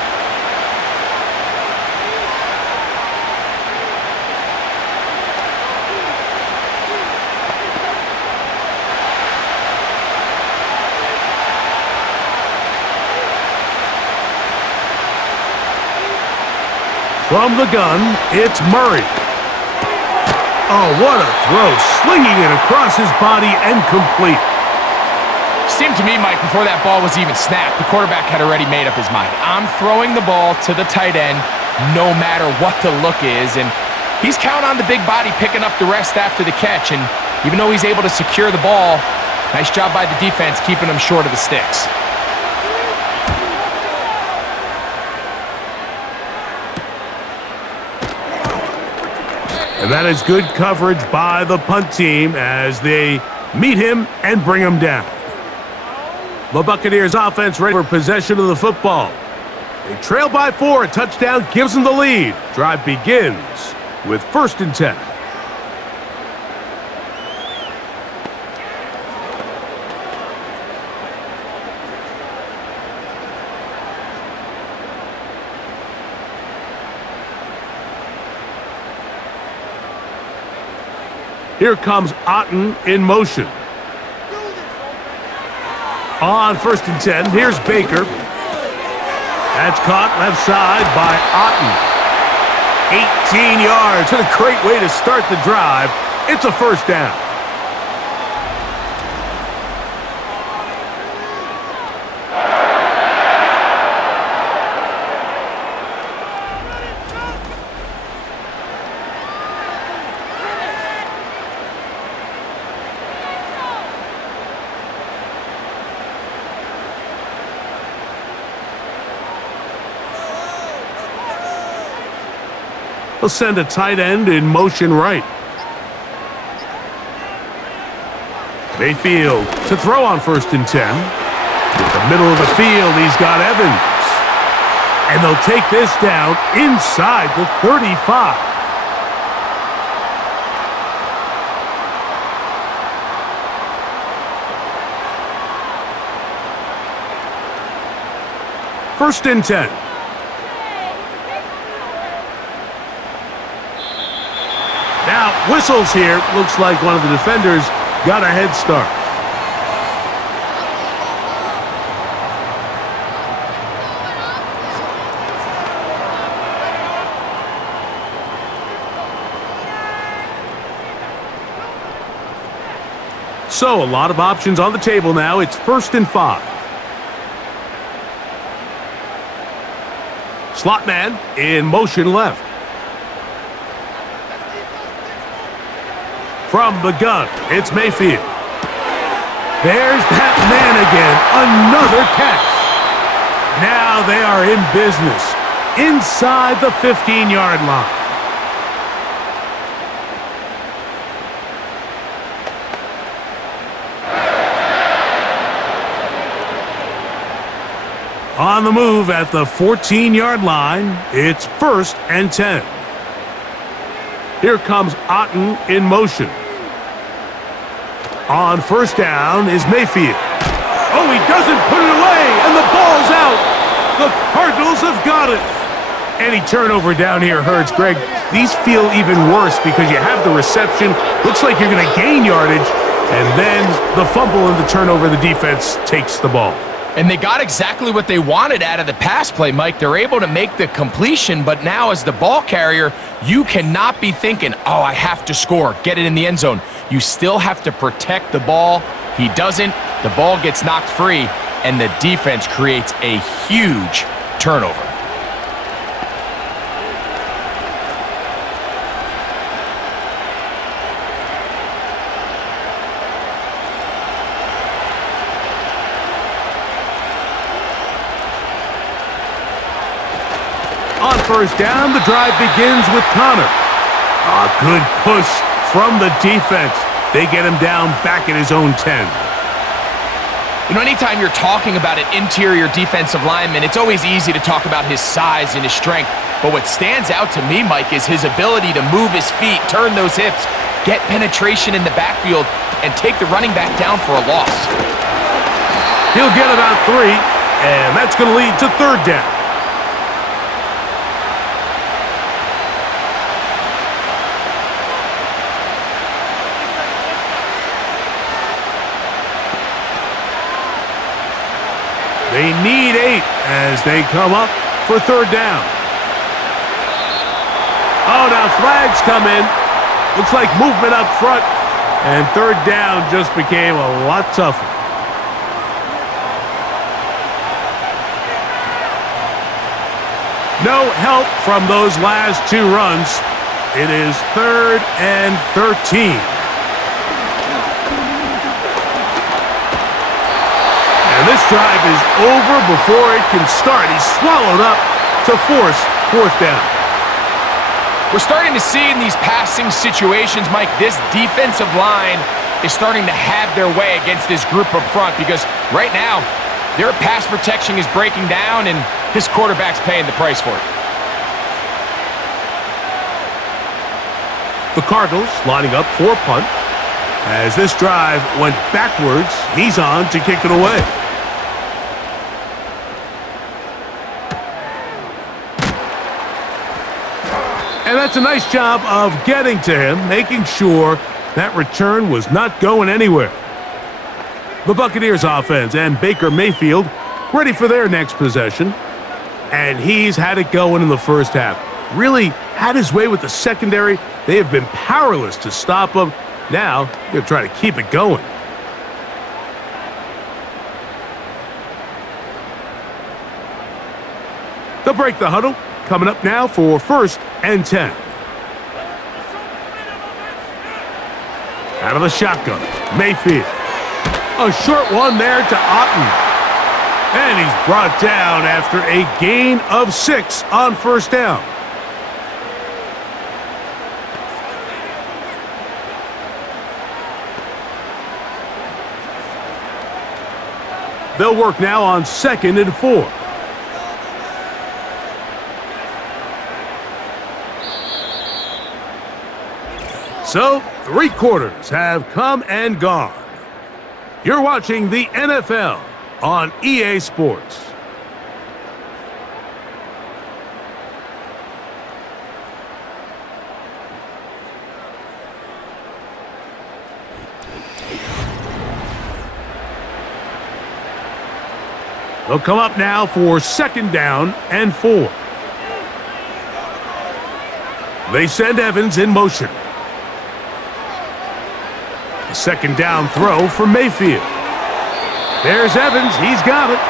From the gun, it's Murray. Oh, what a throw. Slinging it across his body and complete. Seemed to me, Mike, before that ball was even snapped, the quarterback had already made up his mind. I'm throwing the ball to the tight end no matter what the look is, and he's counting on the big body picking up the rest after the catch, and even though he's able to secure the ball, nice job by the defense keeping him short of the sticks. And that is good coverage by the punt team as they meet him and bring him down. The Buccaneers offense ready for possession of the football. They trail by 4. A touchdown gives them the lead. Drive begins with 1st and 10. Here comes Otten in motion. On 1st and 10, here's Baker. That's caught left side by Otten. 18 yards. What a great way to start the drive. It's a first down. He'll send a tight end in motion right. Mayfield to throw on 1st and 10. In the middle of the field, he's got Evans. And they'll take this down inside the 35. First and 10. Now, whistles here. Looks like one of the defenders got a head start. So, a lot of options on the table now. It's 1st and 5. Slot man in motion left. From the gun, it's Mayfield. There's that man again. Another catch. Now they are in business inside the 15-yard line. On the move at the 14-yard line, it's 1st and 10. Here comes Otten in motion. On 1st down is Mayfield. Oh, he doesn't put it away, and the ball's out. The Cardinals have got it. Any turnover down here hurts, Greg. These feel even worse because you have the reception. Looks like you're going to gain yardage, and then the fumble and the turnover, the defense takes the ball. And they got exactly what they wanted out of the pass play, Mike. They're able to make the completion, but now as the ball carrier, you cannot be thinking, oh, I have to score, get it in the end zone. You still have to protect the ball. He doesn't. The ball gets knocked free, and the defense creates a huge turnover. first down, the drive begins with Connor. A good push from the defense. They get him down back at his own 10. You know, anytime you're talking about an interior defensive lineman, it's always easy to talk about his size and his strength. But what stands out to me, Mike, is his ability to move his feet, turn those hips, get penetration in the backfield, and take the running back down for a loss. He'll get about 3, and that's going to lead to third down. They need 8 as they come up for third down. Oh, now flags come in. Looks like movement up front. And third down just became a lot tougher. No help from those last 2 runs. It is 3rd and 13. And this drive is over before it can start. He's swallowed up to force fourth down. We're starting to see in these passing situations, Mike, this defensive line is starting to have their way against this group up front because right now, their pass protection is breaking down and this quarterback's paying the price for it. The Cardinals lining up for a punt. As this drive went backwards, he's on to kick it away. And that's a nice job of getting to him, making sure that return was not going anywhere. The Buccaneers offense and Baker Mayfield ready for their next possession. And he's had it going in the first half. Really had his way with the secondary. They have been powerless to stop him. Now, they're trying to keep it going. They'll break the huddle. Coming up now for 1st and 10. Out of the shotgun, Mayfield. A short one there to Otten. And he's brought down after a gain of 6 on first down. They'll work now on 2nd and 4. So, 3 quarters have come and gone. You're watching the NFL on EA Sports. They'll come up now for 2nd down and 4. They send Evans in motion. A 2nd down throw for Mayfield. There's Evans. He's got it.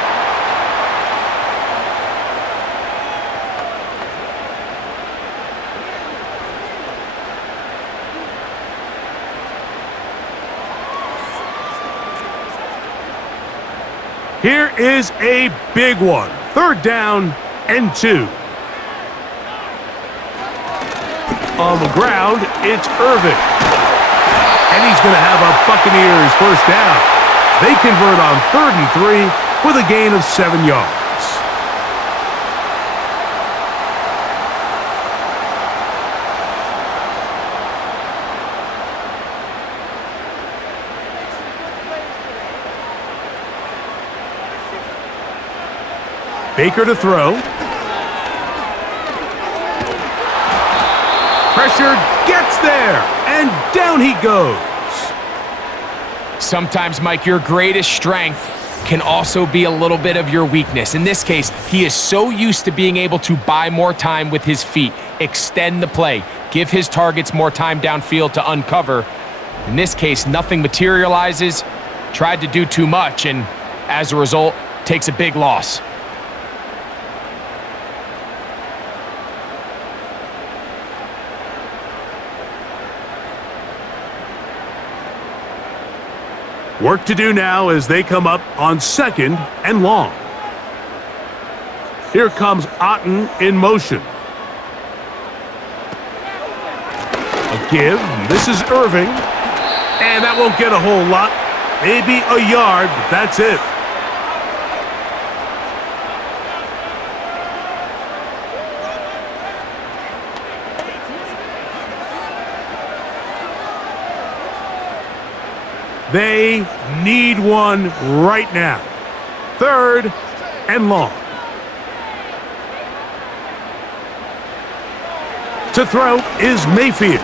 Here is a big one. 3rd down and 2. On the ground, it's Irving. And he's going to have a Buccaneers first down. They convert on 3rd and 3 with a gain of 7 yards. Baker to throw. Pressure gets there, and down he goes. Sometimes, Mike, your greatest strength can also be a little bit of your weakness. In this case, he is so used to being able to buy more time with his feet, extend the play, give his targets more time downfield to uncover. In this case, nothing materializes, tried to do too much, and as a result, takes a big loss. Work to do now as they come up on 2nd and long. Here comes Otten in motion. give. This is Irving. And that won't get a whole lot. Maybe a yard, but that's it. They need one right now. 3rd and long. To throw is Mayfield.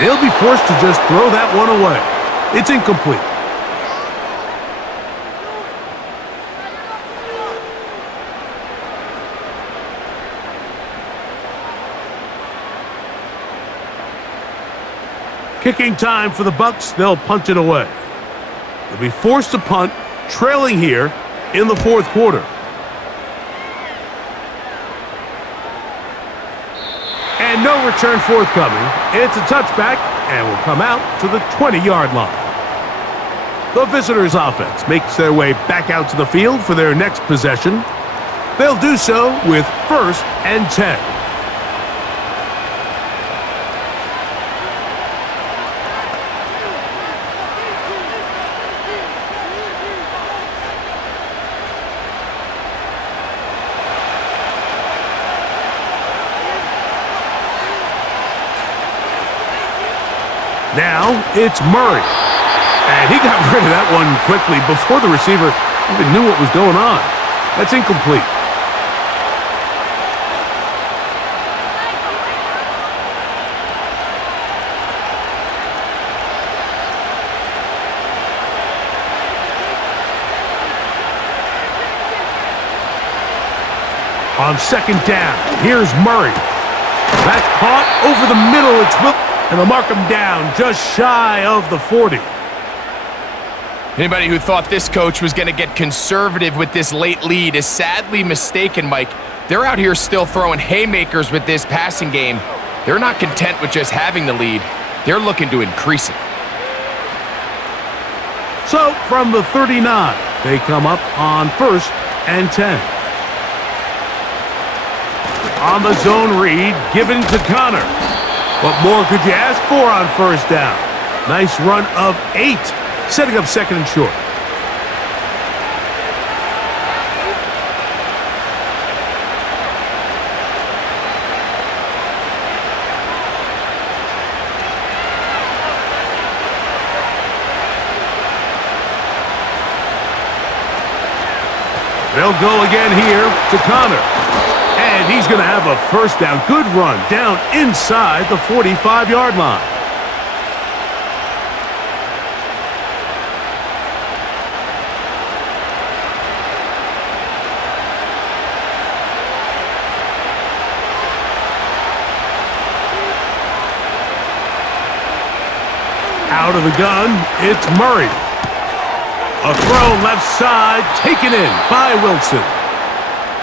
He'll be forced to just throw that one away. It's incomplete. Kicking time for the Bucs. They'll punt it away. They'll be forced to punt, trailing here in the 4th quarter. And no return forthcoming. It's a touchback and will come out to the 20-yard line. The visitors' offense makes their way back out to the field for their next possession. They'll do so with 1st and 10. Now it's Murray. And he got rid of that one quickly before the receiver even knew what was going on. That's incomplete. On 2nd down, here's Murray. That's caught over the middle. It's Will. And they'll mark him down just shy of the 40. Anybody who thought this coach was going to get conservative with this late lead is sadly mistaken, Mike. They're out here still throwing haymakers with this passing game. They're not content with just having the lead. They're looking to increase it. So from the 39, they come up on 1st and 10. On the zone read, given to Connor. What more could you ask for on 1st down? Nice run of 8, setting up 2nd and short. They'll go again here to Connor. And he's going to have a 1st down. Good run down inside the 45-yard line. Out of the gun, it's Murray. A throw left side, taken in by Wilson.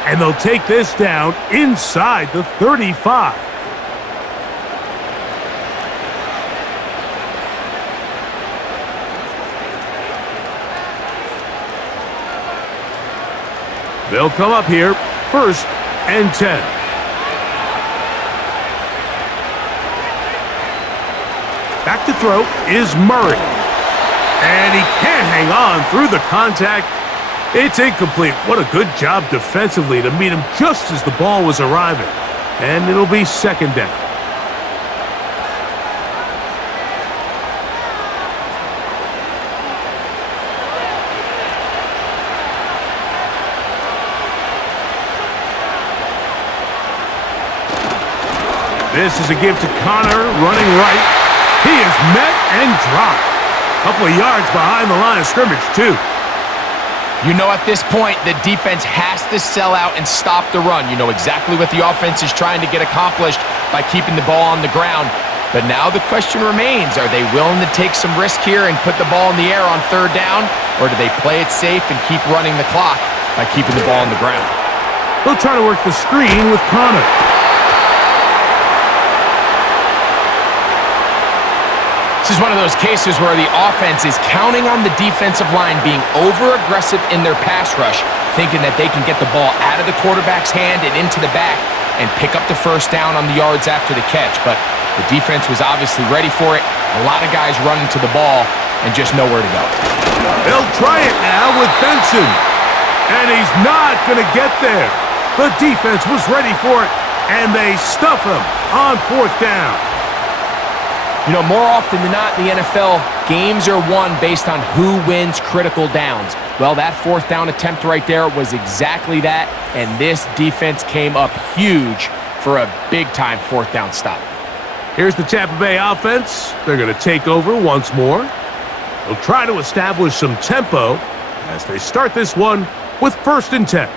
And they'll take this down inside the 35. They'll come up here, 1st and 10. Back to throw is Murray. And he can't hang on through the contact. It's incomplete. What a good job defensively to meet him just as the ball was arriving. And it'll be 2nd down. This is a give to Connor, running right. He is met and dropped. A couple of yards behind the line of scrimmage, too. You know, at this point, the defense has to sell out and stop the run. You know exactly what the offense is trying to get accomplished by keeping the ball on the ground. But now the question remains, are they willing to take some risk here and put the ball in the air on 3rd down? Or do they play it safe and keep running the clock by keeping the ball on the ground? They'll try to work the screen with Connor. This is one of those cases where the offense is counting on the defensive line being over-aggressive in their pass rush, thinking that they can get the ball out of the quarterback's hand and into the back and pick up the first down on the yards after the catch. But the defense was obviously ready for it. A lot of guys running to the ball and just nowhere to go. They'll try it now with Benson. And he's not going to get there. The defense was ready for it, and they stuff him on fourth down. You know, more often than not in the NFL, games are won based on who wins critical downs. Well, that fourth down attempt right there was exactly that, and this defense came up huge for a big-time fourth down stop. Here's the Tampa Bay offense. They're going to take over once more. They'll try to establish some tempo as they start this one with 1st and 10.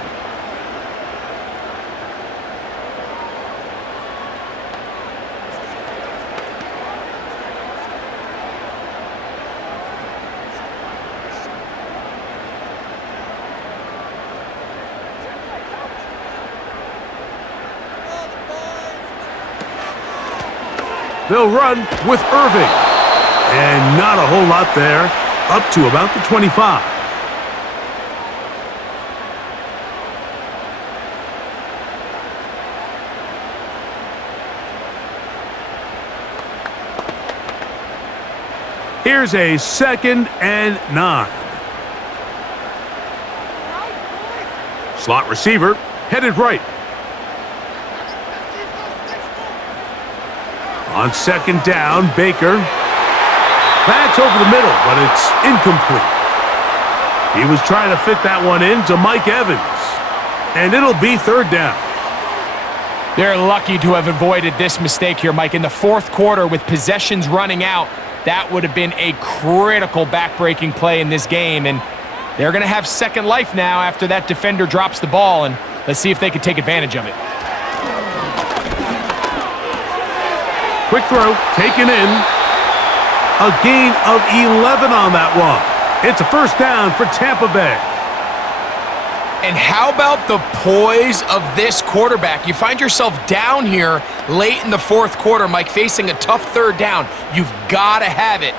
They'll run with Irving. And not a whole lot there, up to about the 25. Here's a 2nd and 9. Slot receiver headed right. On 2nd down, Baker. That's over the middle, but it's incomplete. He was trying to fit that one in to Mike Evans. And it'll be 3rd down. They're lucky to have avoided this mistake here, Mike. In the 4th quarter, with possessions running out, that would have been a critical back-breaking play in this game. And they're going to have second life now after that defender drops the ball. And let's see if they can take advantage of it. Quick throw, taken in. A gain of 11 on that one. It's a 1st down for Tampa Bay. And how about the poise of this quarterback? You find yourself down here late in the 4th quarter, Mike, facing a tough 3rd down. You've got to have it.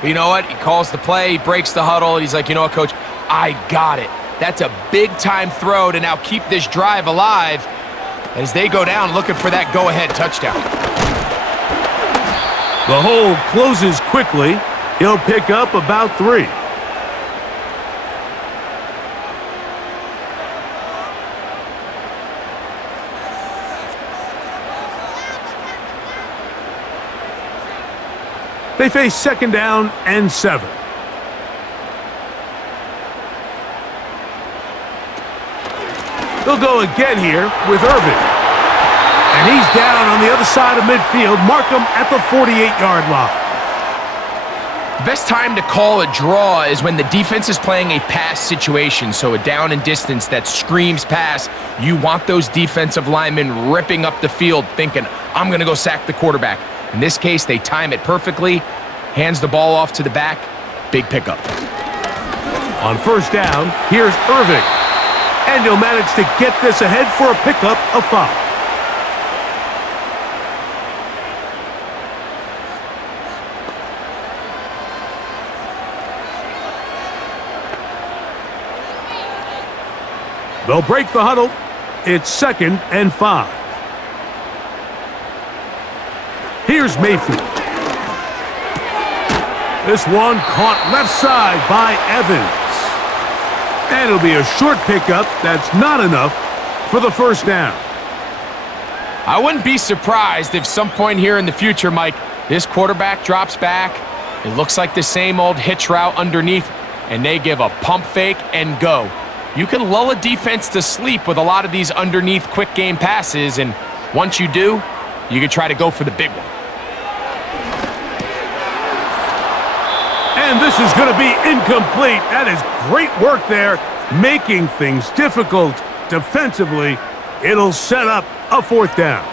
But you know what? He calls the play, he breaks the huddle, and he's like, you know what, Coach? I got it. That's a big-time throw to now keep this drive alive as they go down looking for that go-ahead touchdown. The hole closes quickly. He'll pick up about 3. They face 2nd down and 7. They'll go again here with Irving. And he's down on the other side of midfield. Mark him at the 48-yard line. The best time to call a draw is when the defense is playing a pass situation, so a down and distance that screams pass. You want those defensive linemen ripping up the field thinking, I'm going to go sack the quarterback. In this case, they time it perfectly, hands the ball off to the back, big pickup. On 1st down, here's Irving. And he'll manage to get this ahead for a pickup of 5. They'll break the huddle. It's 2nd and 5. Here's Mayfield. This one caught left side by Evans. And it'll be a short pickup. That's not enough for the 1st down. I wouldn't be surprised if some point here in the future, Mike, this quarterback drops back. It looks like the same old hitch route underneath, and they give a pump fake and go. You can lull a defense to sleep with a lot of these underneath quick game passes, and once you do, you can try to go for the big one. And this is going to be incomplete. That is great work there, making things difficult defensively. It'll set up a 4th down.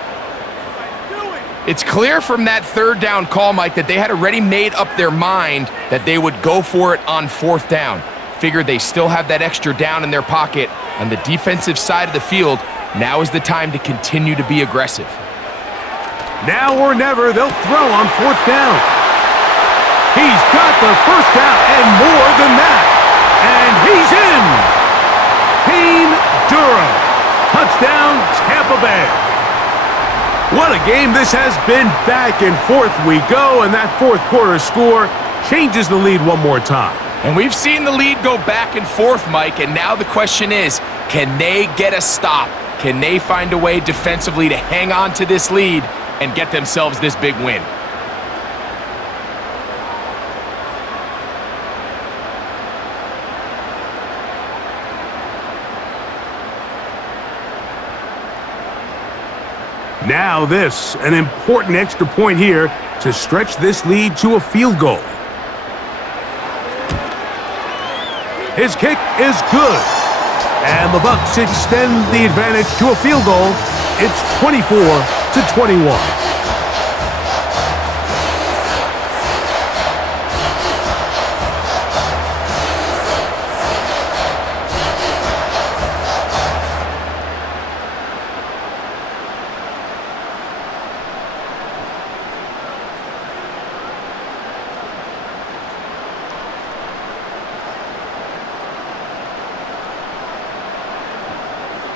It's clear from that 3rd down call, Mike, that they had already made up their mind that they would go for it on 4th down. Figured they still have that extra down in their pocket on the defensive side of the field. Now is the time to continue to be aggressive. Now or never, they'll throw on 4th down. He's got the 1st down and more than that. And he's in. Payne Durham. Touchdown, Tampa Bay. What a game this has been. Back and forth we go, and that fourth quarter score changes the lead one more time. And we've seen the lead go back and forth, Mike, and now the question is, can they get a stop? Can they find a way defensively to hang on to this lead and get themselves this big win? Now this, an important extra point here to stretch this lead to a field goal. His kick is good. And the Bucs extend the advantage to a field goal. It's 24-21.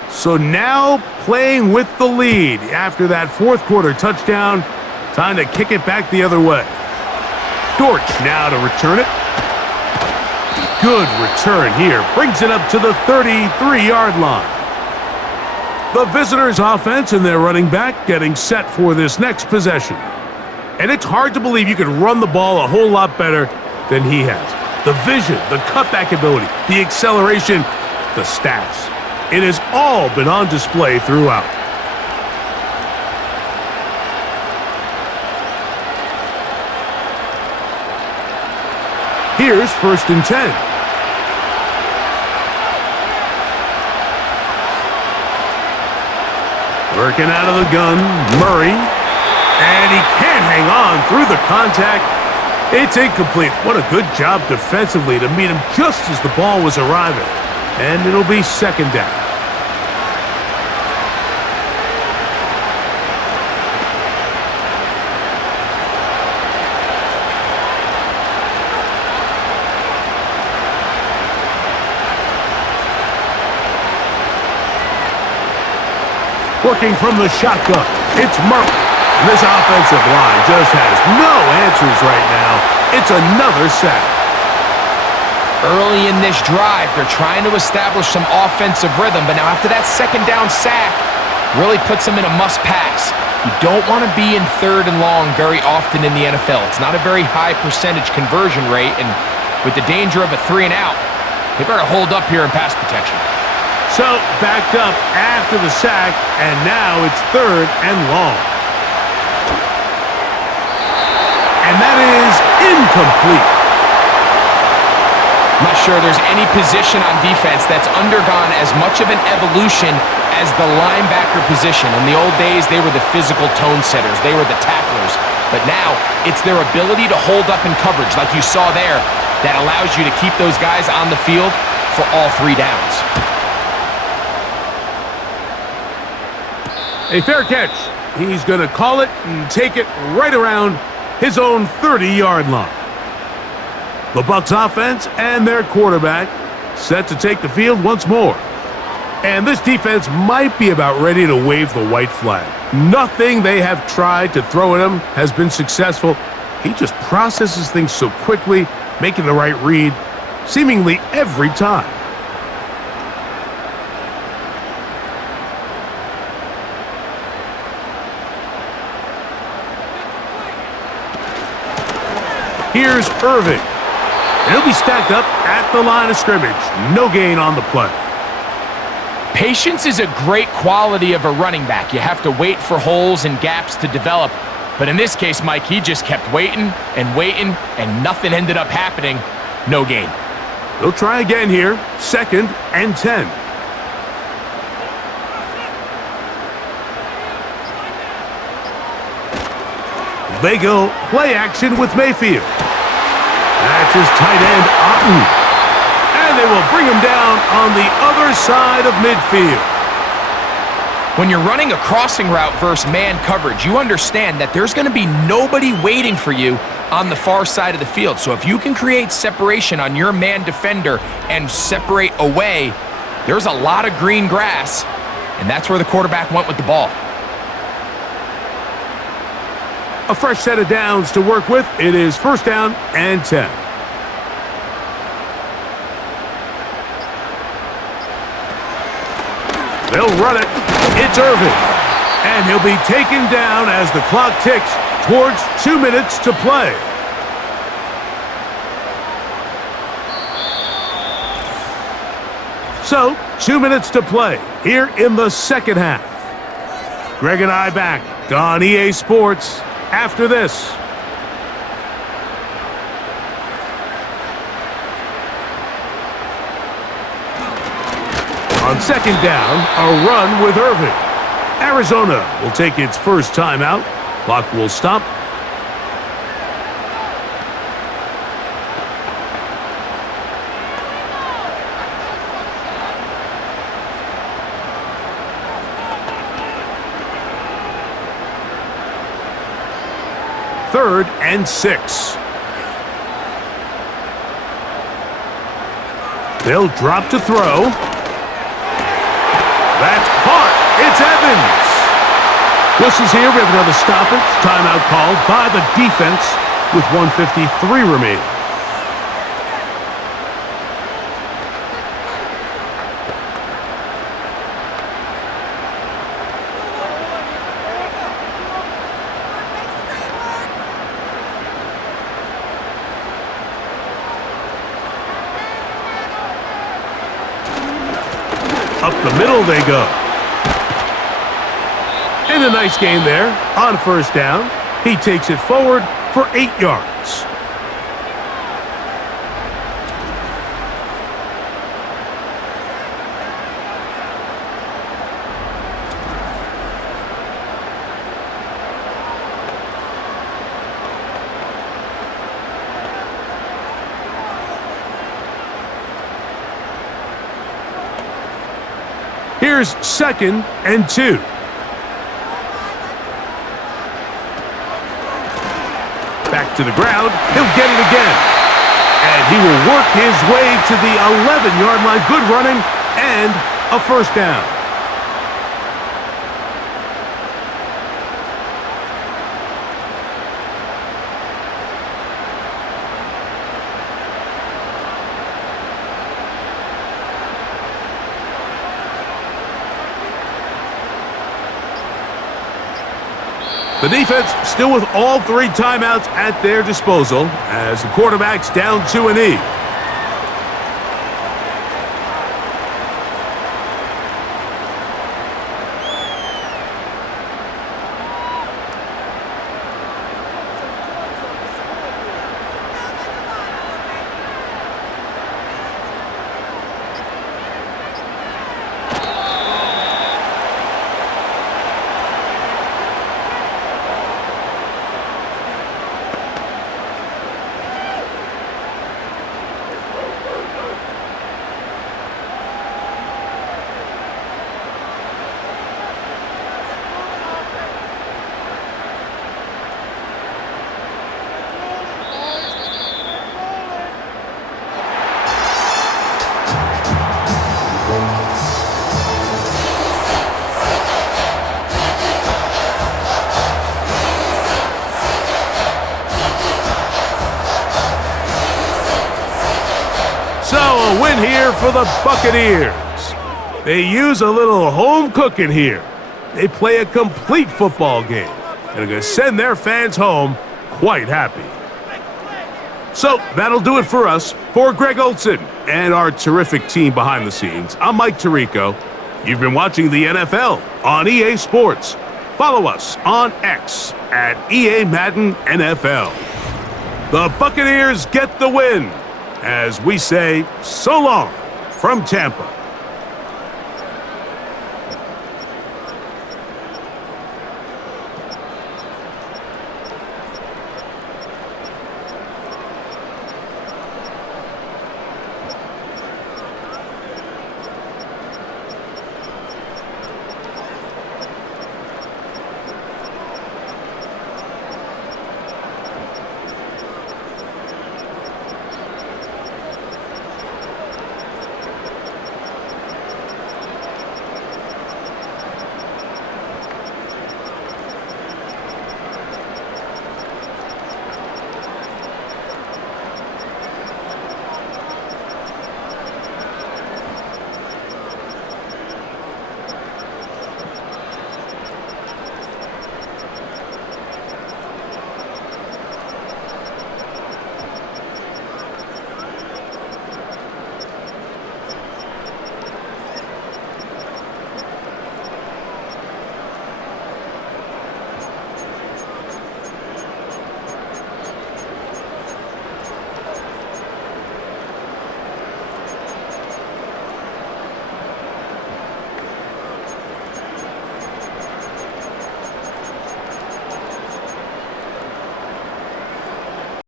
So now playing with the lead after that fourth quarter touchdown. Time to kick it back the other way. Dortch now to return it. Good return here. Brings it up to the 33-yard line. The visitors' offense and their running back getting set for this next possession. And it's hard to believe you could run the ball a whole lot better than he has. The vision, the cutback ability, the acceleration, the stats. It has all been on display throughout. Here's 1st and 10. Working out of the gun, Murray. And he can't hang on through the contact. It's incomplete. What a good job defensively to meet him just as the ball was arriving. And it'll be 2nd down. Working from the shotgun, it's Murray. This offensive line just has no answers right now. It's another sack. Early in this drive, they're trying to establish some offensive rhythm, but now after that 2nd down sack, really puts them in a must-pass. You don't want to be in 3rd and long very often in the NFL. It's not a very high percentage conversion rate, and with the danger of a 3-and-out, they better hold up here in pass protection. So, backed up after the sack, and now it's 3rd and long. And that is incomplete. I'm not sure there's any position on defense that's undergone as much of an evolution as the linebacker position. In the old days, they were the physical tone setters. They were the tacklers. But now, it's their ability to hold up in coverage, like you saw there, that allows you to keep those guys on the field for all 3 downs. A fair catch. He's going to call it and take it right around his own 30-yard line. The Bucs offense and their quarterback set to take the field once more. And this defense might be about ready to wave the white flag. Nothing they have tried to throw at him has been successful. He just processes things so quickly, making the right read seemingly every time. Here's Irving. He'll be stacked up at the line of scrimmage. No gain on the play. Patience is a great quality of a running back. You have to wait for holes and gaps to develop. But in this case, Mike, he just kept waiting, and nothing ended up happening. No gain. They'll try again here. 2nd and 10. They go play action with Mayfield. That's his tight end, Otten. And they will bring him down on the other side of midfield. When you're running a crossing route versus man coverage, you understand that there's going to be nobody waiting for you on the far side of the field. So if you can create separation on your man defender and separate away, there's a lot of green grass, and that's where the quarterback went with the ball. A fresh set of downs to work with. It is first down and 10. They'll run it. It's Irving. And he'll be taken down as the clock ticks towards 2 minutes to play. So, 2 minutes to play here in the second half. Greg and I back on EA Sports after this. On second down, a run with Irving. Arizona will take its first timeout. Clock will stop. Third and 6. They'll drop to throw. That's caught. It's Evans. Whistles here. We have another stoppage. Timeout called by the defense with 1:53 remaining. Up the middle they go. And a nice gain there on first down. He takes it forward for 8 yards. Here's second and 2. Back to the ground. He'll get it again. And he will work his way to the 11-yard line. Good running and a first down. The defense still with all 3 timeouts at their disposal as the quarterback's down to an E. So a win here for the Buccaneers. They use a little home cooking here. They play a complete football game and are going to send their fans home quite happy. So that'll do it for us. For Greg Olson and our terrific team behind the scenes, I'm Mike Tirico. You've been watching the NFL on EA Sports. Follow us on X at EA Madden NFL. The Buccaneers get the win as we say so long from Tampa.